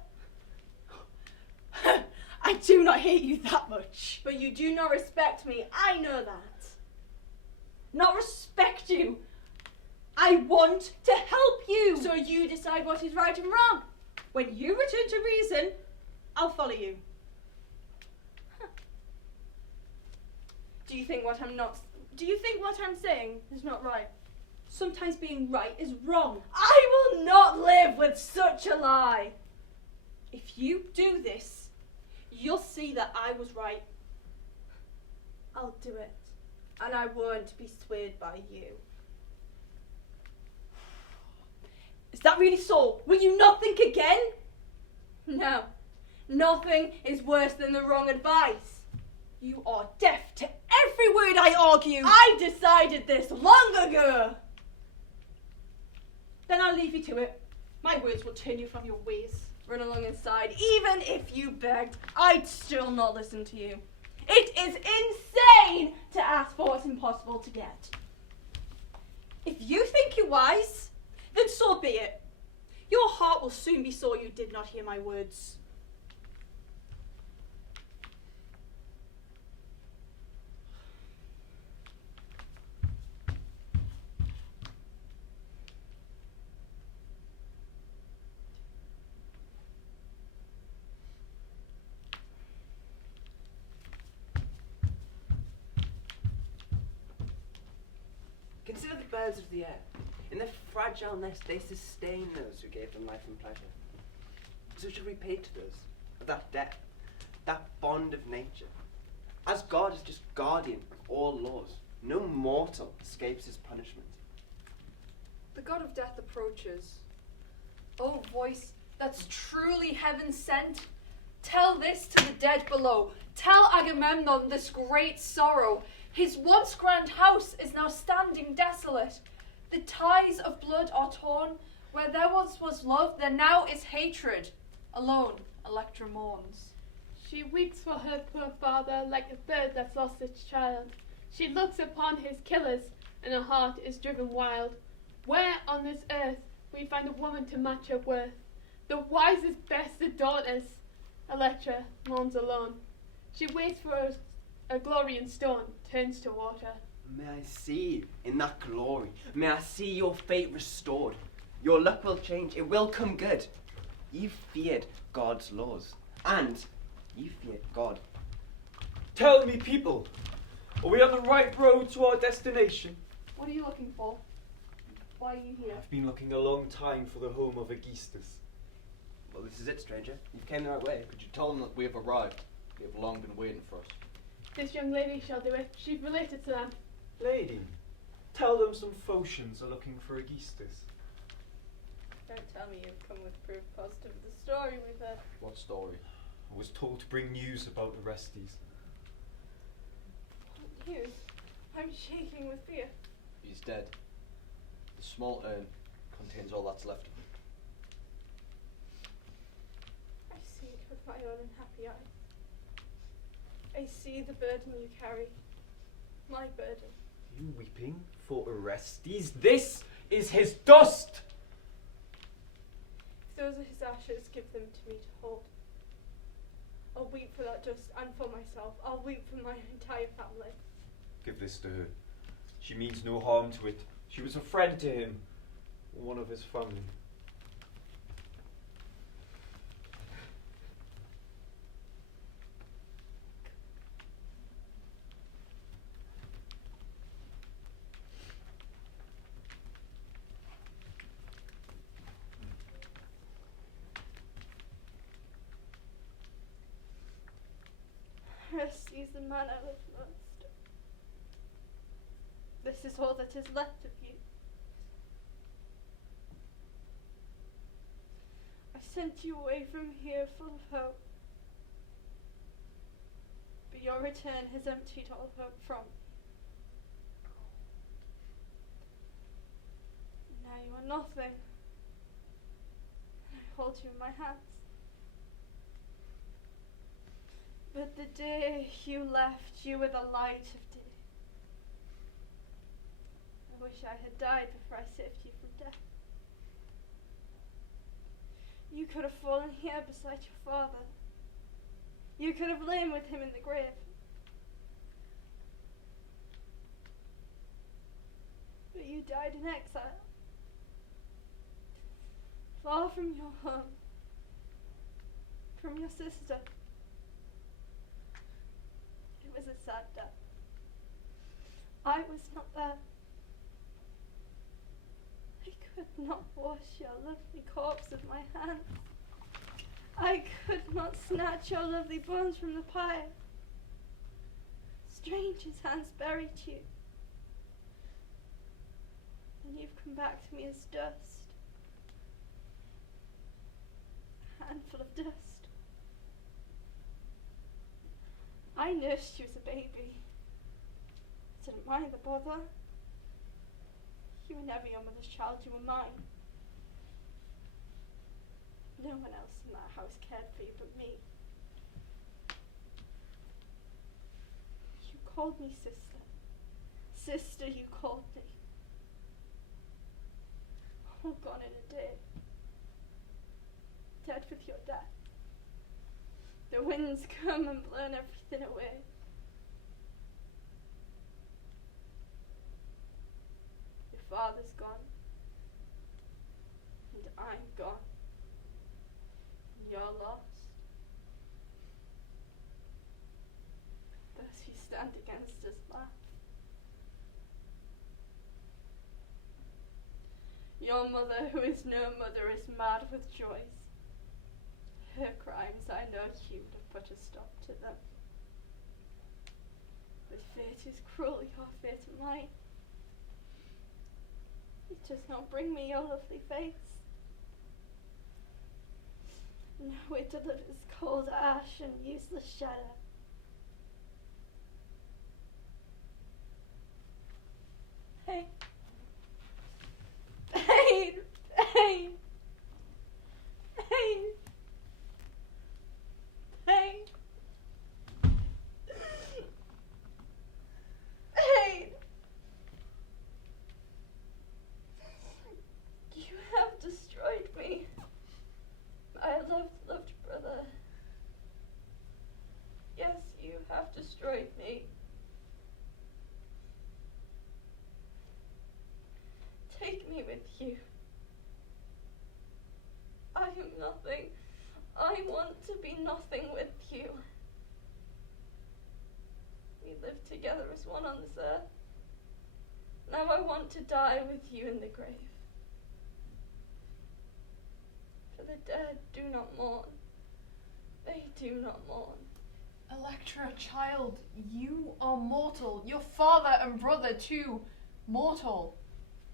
it. I do not hate you that much. But you do not respect me. I know that. Not respect you. I want to help you. So you decide what is right and wrong. When you return to reason, I'll follow you. Do you think what I'm saying is not right? Sometimes being right is wrong. I will not live with such a lie. If you do this, you'll see that I was right. I'll do it, and I won't be swayed by you. Is that really so? Will you not think again? No, nothing is worse than the wrong advice. You are deaf to every word I argue. I decided this long ago. Then I'll leave you to it. My words will turn you from your ways. Run along inside. Even if you begged, I'd still not listen to you. It is insane to ask for what's impossible to get. If you think you're wise, then so be it. Your heart will soon be sore you did not hear my words. Consider the birds of the air. In their fragile nest, they sustain those who gave them life and pleasure. So should we pay to those of that debt, that bond of nature? As God is just guardian of all laws, no mortal escapes his punishment. The god of death approaches. O voice that's truly heaven sent, tell this to the dead below. Tell Agamemnon this great sorrow. His once grand house is now standing desolate. The ties of blood are torn. Where there once was love, there now is hatred. Alone, Electra mourns. She weeps for her poor father like a bird that's lost its child. She looks upon his killers, and her heart is driven wild. Where on this earth we find a woman to match her worth? The wisest, best of daughters. Electra mourns alone. She waits for a glory in stone, turns to water. May I see in that glory, may I see your fate restored. Your luck will change, it will come good. You feared God's laws, and you feared God. Tell me, people, are we on the right road to our destination? What are you looking for? Why are you here? I've been looking a long time for the home of Aegisthus. Well, this is it, stranger. You've came the right way. Could you tell them that we have arrived? They have long been waiting for us. This young lady shall do it. She's related to them. Lady, tell them some Phocians are looking for Aegisthus. Don't tell me you've come with proof positive of the story we've heard. What story? I was told to bring news about Orestes. What news? I'm shaking with fear. He's dead. The small urn contains all that's left of him. I see it with my own unhappy eyes. I see the burden you carry. My burden. You weeping for Orestes? This is his dust! If those are his ashes, give them to me to hold. I'll weep for that dust and for myself. I'll weep for my entire family. Give this to her. She means no harm to it. She was a friend to him, one of his family. Orestes, the man I love most. This is all that is left of you. I sent you away from here full of hope. But your return has emptied all hope from me. Now you are nothing. I hold you in my hands. But the day you left, you were the light of day. I wish I had died before I saved you from death. You could have fallen here beside your father. You could have lain with him in the grave. But you died in exile, far from your home, from your sister. It was a sad death. I was not there. I could not wash your lovely corpse with my hands. I not snatch your lovely bones from the pyre. Strangers' hands buried you. And you've come back to me as dust. A handful of dust. I nursed you as a baby. Didn't mind the bother. You were never your mother's child, you were mine. No one else in that house cared for you but me. You called me sister. Sister, you called me. All gone in a day. Dead with your death. The winds come and burn everything away. Your father's gone. And I'm gone. And you're lost. Those who stand against us laugh. Your mother, who is no mother, is mad with joys. Her crimes, I know you would have put a stop to them. But fate is cruel, your fate and mine. It does not bring me your lovely face. No, it delivers cold ash and useless shadow. Pain. Pain! Pain! Pain! Pain! Pain! You have destroyed me. My loved brother. Yes, you have destroyed me. Take me with you. I am nothing. I want to be nothing with you. We live together as one on this earth. Now I want to die with you in the grave. For the dead do not mourn. They do not mourn. Electra, child, you are mortal. Your father and brother too, mortal.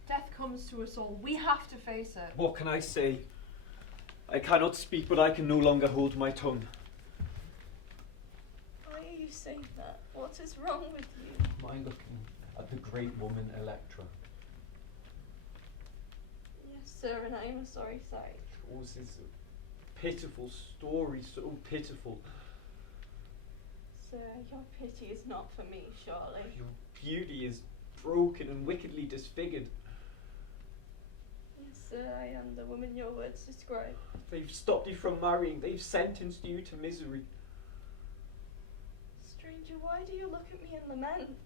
Death comes to us all. We have to face it. What can I say? I cannot speak, but I can no longer hold my tongue. Why are you saying that? What is wrong with you? Am I looking at the great woman Electra? Yes, sir, and I am a sorry sight. Yours is a pitiful story, so pitiful. Sir, your pity is not for me, surely. Your beauty is broken and wickedly disfigured. Yes, sir, I am the woman your words describe. They've stopped you from marrying. They've sentenced you to misery. Stranger, why do you look at me and lament?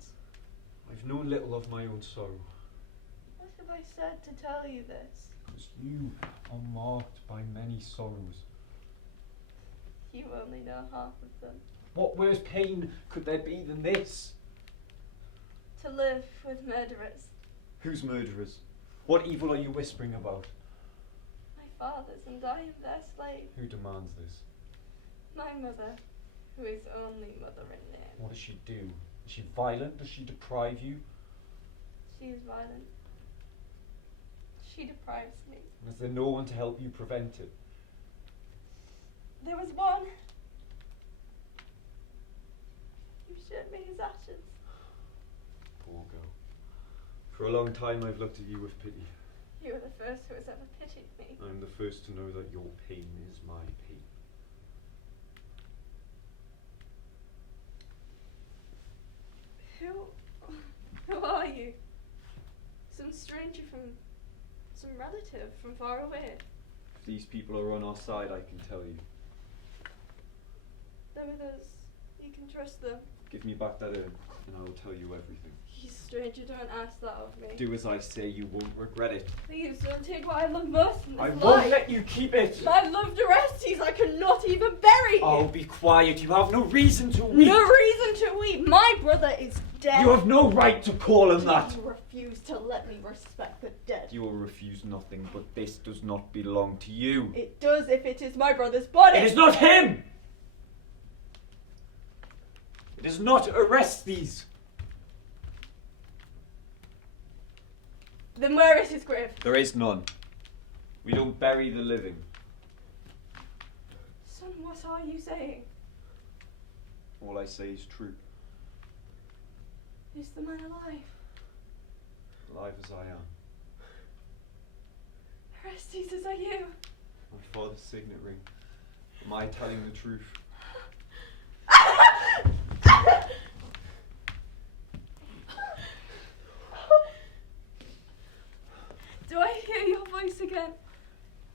I've known little of my own sorrow. What have I said to tell you this? Because you are marked by many sorrows. You only know half of them. What worse pain could there be than this? To live with murderers. Whose murderers? What evil are you whispering about? My father's, and I am their slave. Who demands this? My mother, who is only mother in name. What does she do? Is she violent? Does she deprive you? She is violent. She deprives me. And is there no one to help you prevent it? There was one. You showed me his ashes. Poor girl. For a long time I've looked at you with pity. You were the first who has ever pitied me. I'm the first to know that your pain is my pain. Who are you? Some stranger some relative from far away. If these people are on our side, I can tell you. They're with us. You can trust them. Give me back that urn, and I will tell you everything. You stranger, don't ask that of me. Do as I say, you won't regret it. Please don't take what I love most in this I life. won't let you keep it! My loved Orestes, I cannot even bury him. Oh, be quiet. You have no reason to weep. No reason to weep. My brother is dead. You have no right to call him that. You refuse to let me respect the dead. You will refuse nothing, but this does not belong to you. It does if it is my brother's body. It is not him! It is not Orestes. Then where is his grave? There is none. We don't bury the living. Son, what are you saying? All I say is true. Is the man alive? Alive as I am. Orestes, is that you? My father's signet ring. Am I telling the truth? Do I hear your voice again?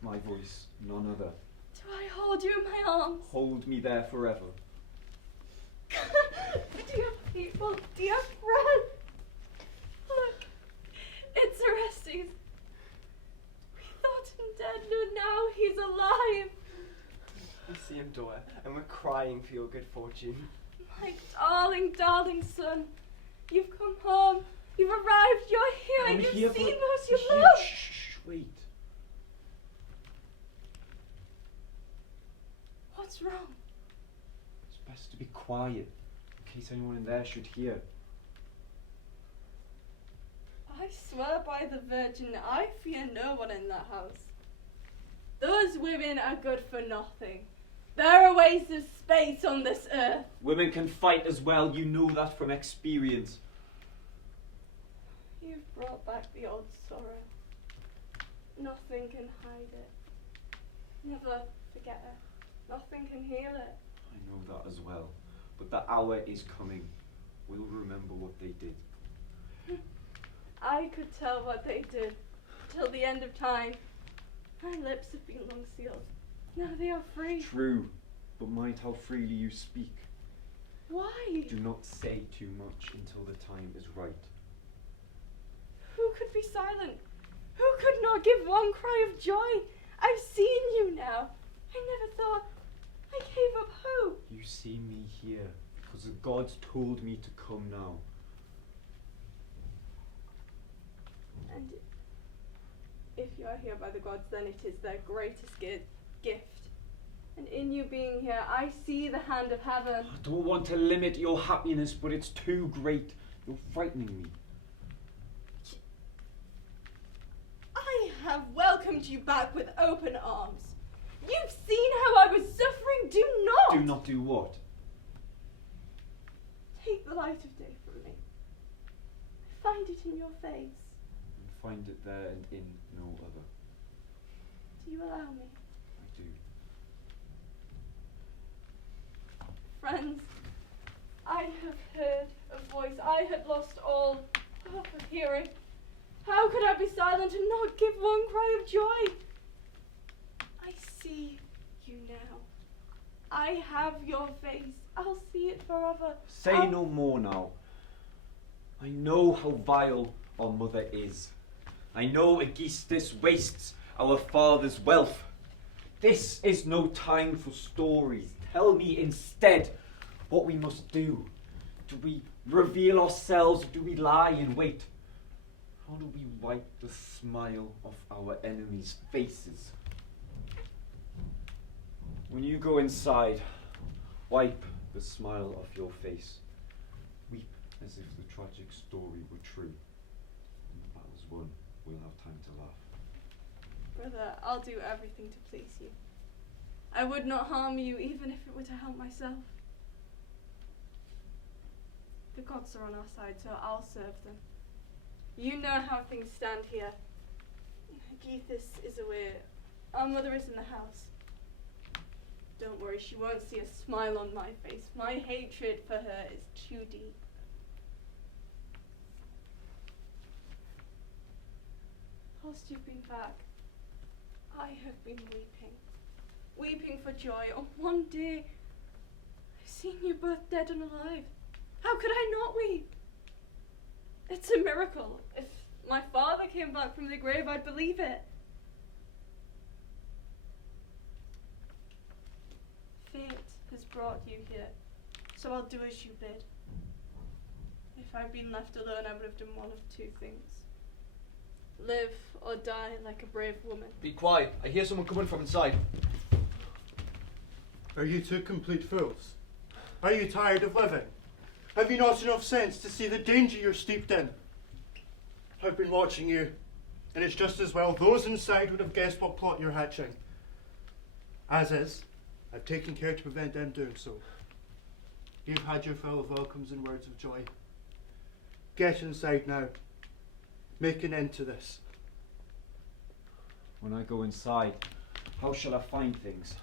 My voice, none other. Do I hold you in my arms? Hold me there forever. Dear people, dear friends, look, it's Orestes. We thought him dead, no, now he's alive. We see him, Dyer, and we're crying for your good fortune. My darling, darling son, you've come home. You've arrived. You're here. I'm You've here, seen but- those you Here, love. shh, wait. What's wrong? It's best to be quiet, in case anyone in there should hear. I swear by the Virgin, I fear no one in that house. Those women are good for nothing. They're a waste of space on this earth. Women can fight as well, you know that from experience. You've brought back the old sorrow. Nothing can hide it. Never forget it. Nothing can heal it. I know that as well, but the hour is coming. We'll remember what they did. I could tell what they did till the end of time. My lips have been long sealed. Now they are free. True, but mind how freely you speak. Why? Do not say too much until the time is right. Who could be silent? Who could not give one cry of joy? I've seen you now. I never thought. I gave up hope. You see me here because the gods told me to come now. And if you are here by the gods, then it is their greatest gift. And in you being here, I see the hand of heaven. I don't want to limit your happiness, but it's too great. You're frightening me. I have welcomed you back with open arms. You've seen how I was suffering. Do not. Do not do what? Take the light of day from me. I find it in your face. And find it there and in no other. Do you allow me? I do. Friends, I have heard a voice. I had lost all hope of hearing. How could I be silent and not give one cry of joy? I see you now. I have your face. I'll see it forever. Say no more now. I know how vile our mother is. I know Aegisthus wastes our father's wealth. This is no time for stories. Tell me instead what we must do. Do we reveal ourselves or do we lie in wait? How do we wipe the smile off our enemies' faces? When you go inside, wipe the smile off your face. Weep as if the tragic story were true. When the battle's won, we'll have time to laugh. Brother, I'll do everything to please you. I would not harm you even if it were to help myself. The gods are on our side, so I'll serve them. You know how things stand here. Aegisthus is away. Our mother is in the house. Don't worry, she won't see a smile on my face. My hatred for her is too deep. Whilst you've been back, I have been weeping. Weeping for joy. On one day, I've seen you both dead and alive. How could I not weep? It's a miracle. If my father came back from the grave, I'd believe it. Fate has brought you here, so I'll do as you bid. If I'd been left alone, I would have done one of two things. Live or die like a brave woman. Be quiet. I hear someone coming from inside. Are you two complete fools? Are you tired of living? Have you not enough sense to see the danger you're steeped in? I've been watching you, and it's just as well those inside would have guessed what plot you're hatching. As is, I've taken care to prevent them doing so. You've had your fill of welcomes and words of joy. Get inside now. Make an end to this. When I go inside, how shall I find things?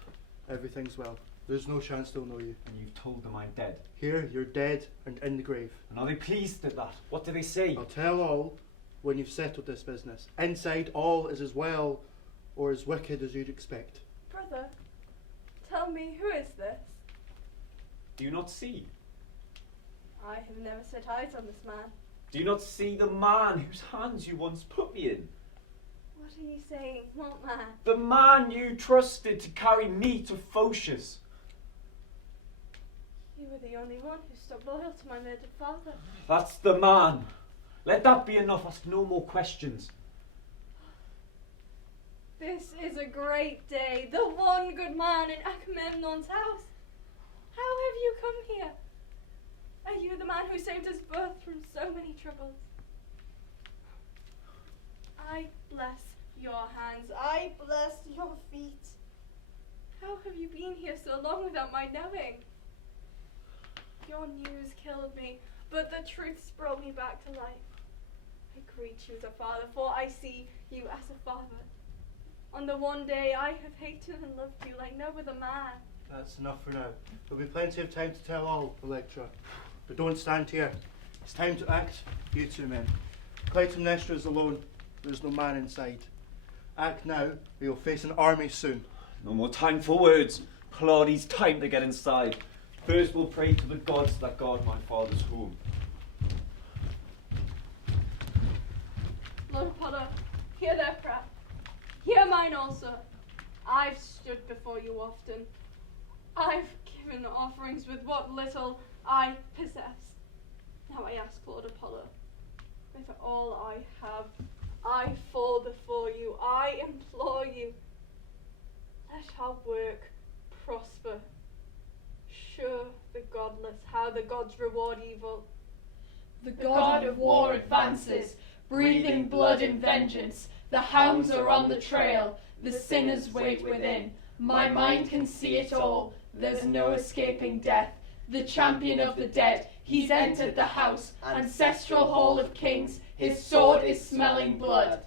Everything's well. There's no chance they'll know you. And you've told them I'm dead. Here, you're dead and in the grave. And are they pleased at that? What do they say? I'll tell all when you've settled this business. Inside, all is as well or as wicked as you'd expect. Brother, tell me, who is this? Do you not see? I have never set eyes on this man. Do you not see the man whose hands you once put me in? What are you saying? What man? The man you trusted to carry me to Phocius. You were the only one who stood loyal to my murdered father. That's the man. Let that be enough. Ask no more questions. This is a great day. The one good man in Agamemnon's house. How have you come here? Are you the man who saved us both from so many troubles? I bless your hands. I bless your feet. How have you been here so long without my knowing? Your news killed me, but the truths brought me back to life. I greet you as a father, for I see you as a father. On the one day I have hated and loved you like no other man. That's enough for now. There'll be plenty of time to tell all, Electra. But don't stand here. It's time to act, you two men. Clytemnestra is alone. There's no man inside. Act now, or you'll face an army soon. No more time for words. Plyades, time to get inside. First we'll pray to the gods that guard my father's home. Lord Apollo, hear their prayer. Hear mine also. I've stood before you often. I've given offerings with what little I possess. Now I ask Lord Apollo, with all I have, I fall before you. I implore you. Let our work prosper. Sure the godless, how the gods reward evil. The god of war advances, breathing blood and vengeance. The hounds are on the trail, the sinners wait within. My mind can see it all, there's no escaping death. The champion of the dead, he's entered the house, ancestral hall of kings, his sword is smelling blood.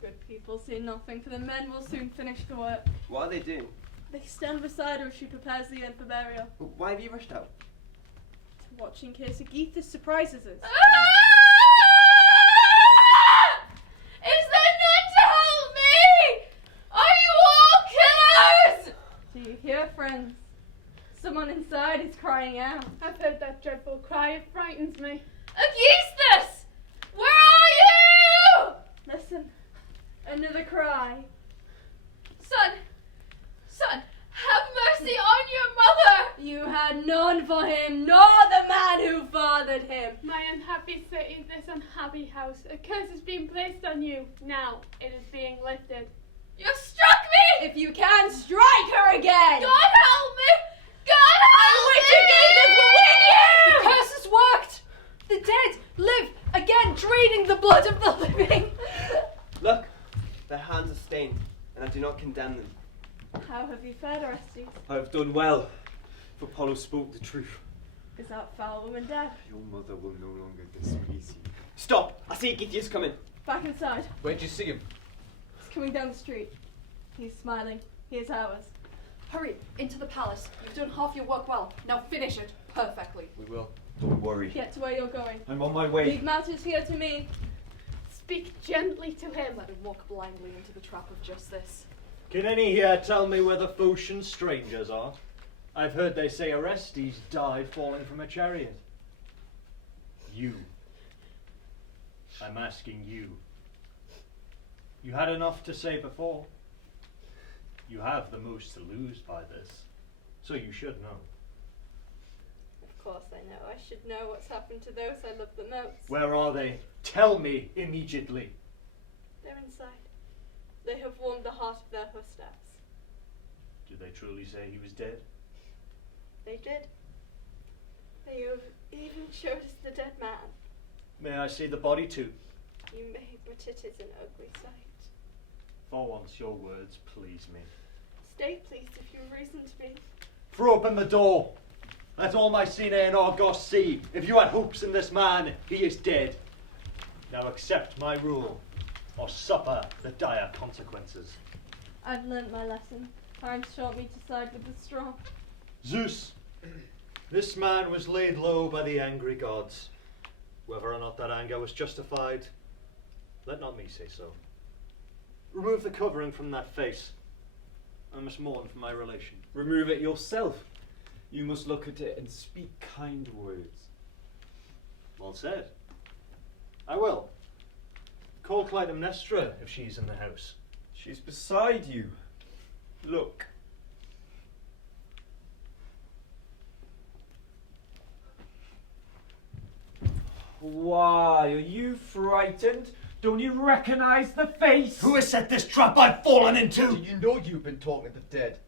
Good people see nothing, for the men will soon finish the work. What are they doing? They stand beside her as she prepares the earth for burial. Why have you rushed out? To watch in case Aegisthus surprises us. Is there none to help me? Are you all killers? Do you hear, friends? Someone inside is crying out. I've heard that dreadful cry, it frightens me. Aegisthus! Where are you? Listen, another cry. Son, have mercy on your mother! You had none for him, nor the man who fathered him. My unhappy city, this unhappy house, a curse has been placed on you. Now it is being lifted. You struck me! If you can, strike her again! God help me! God help me! The curse has worked! The dead live again, draining the blood of the living. Look, their hands are stained, and I do not condemn them. How have you fared, Orestes? I have done well, for Apollo spoke the truth. Is that foul woman dead? Your mother will no longer displease you. Stop! I see Aegisthus coming. Back inside. Where'd you see him? He's coming down the street. He's smiling. He is ours. Hurry, into the palace. You've done half your work well. Now finish it perfectly. We will. Don't worry. Get to where you're going. I'm on my way. Leave matters here to me. Speak gently to him. Let him walk blindly into the trap of justice. Can any here tell me where the Phocian strangers are? I've heard they say Orestes died falling from a chariot. You. I'm asking you. You had enough to say before. You have the most to lose by this, so you should know. Of course I know. I should know what's happened to those I love the most. Where are they? Tell me immediately. They're inside. They have warmed the heart of their hostess. Did they truly say he was dead? They did. You have even showed us the dead man. May I see the body too? You may, but it is an ugly sight. For once, your words please me. Stay, please, if you have reason to be. Throw open the door. Let all Mycenae and Argos see. If you had hopes in this man, he is dead. Now accept my rule, or suffer the dire consequences. I've learnt my lesson. Time taught me to side with the strong. Zeus, this man was laid low by the angry gods. Whether or not that anger was justified, let not me say so. Remove the covering from that face. I must mourn for my relation. Remove it yourself. You must look at it and speak kind words. Well said. I will. Call Clytemnestra if she's in the house. She's beside you. Look. Why, are you frightened? Don't you recognize the face? Who has set this trap I've fallen into? Do you know you've been talking to the dead?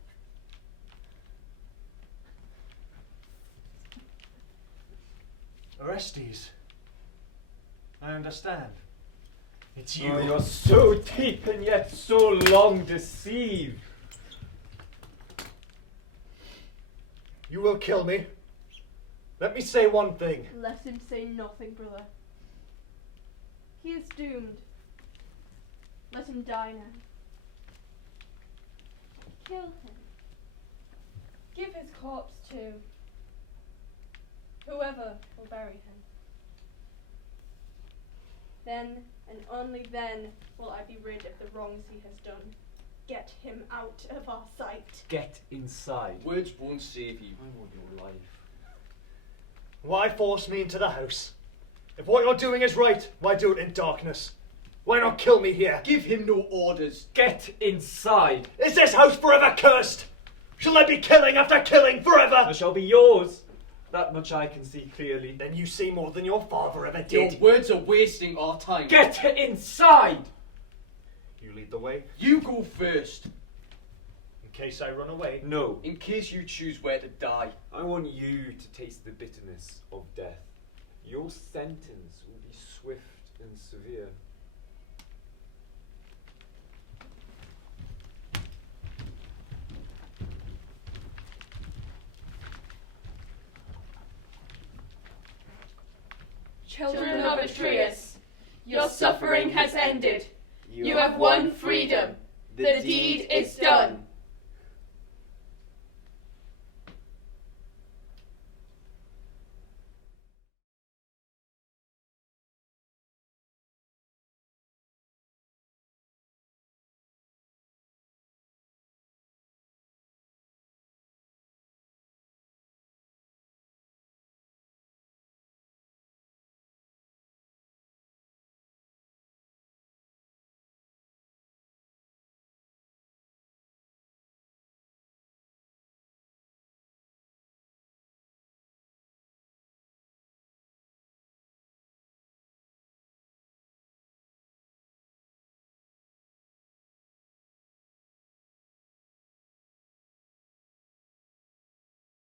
Orestes. I understand. It's you. Oh, you're so deep and yet so long deceived. You will kill me. Let me say one thing. Let him say nothing, brother. He is doomed. Let him die now. Kill him. Give his corpse to whoever will bury him. Then, and only then, will I be rid of the wrongs he has done. Get him out of our sight. Get inside. Words won't save you. I want your life. Why force me into the house? If what you're doing is right, why do it in darkness? Why not kill me here? Give him no orders. Get inside. Is this house forever cursed? Shall I be killing after killing forever? It shall be yours. That much I can see clearly. Then you see more than your father ever Your did. words are wasting our time. Get inside! You lead the way, You go first, in case I run away. No. in case you choose where to die. I want you to taste the bitterness of death. Your sentence will be swift and severe. Children of Atreus, your suffering has ended. You have won freedom. The deed is done.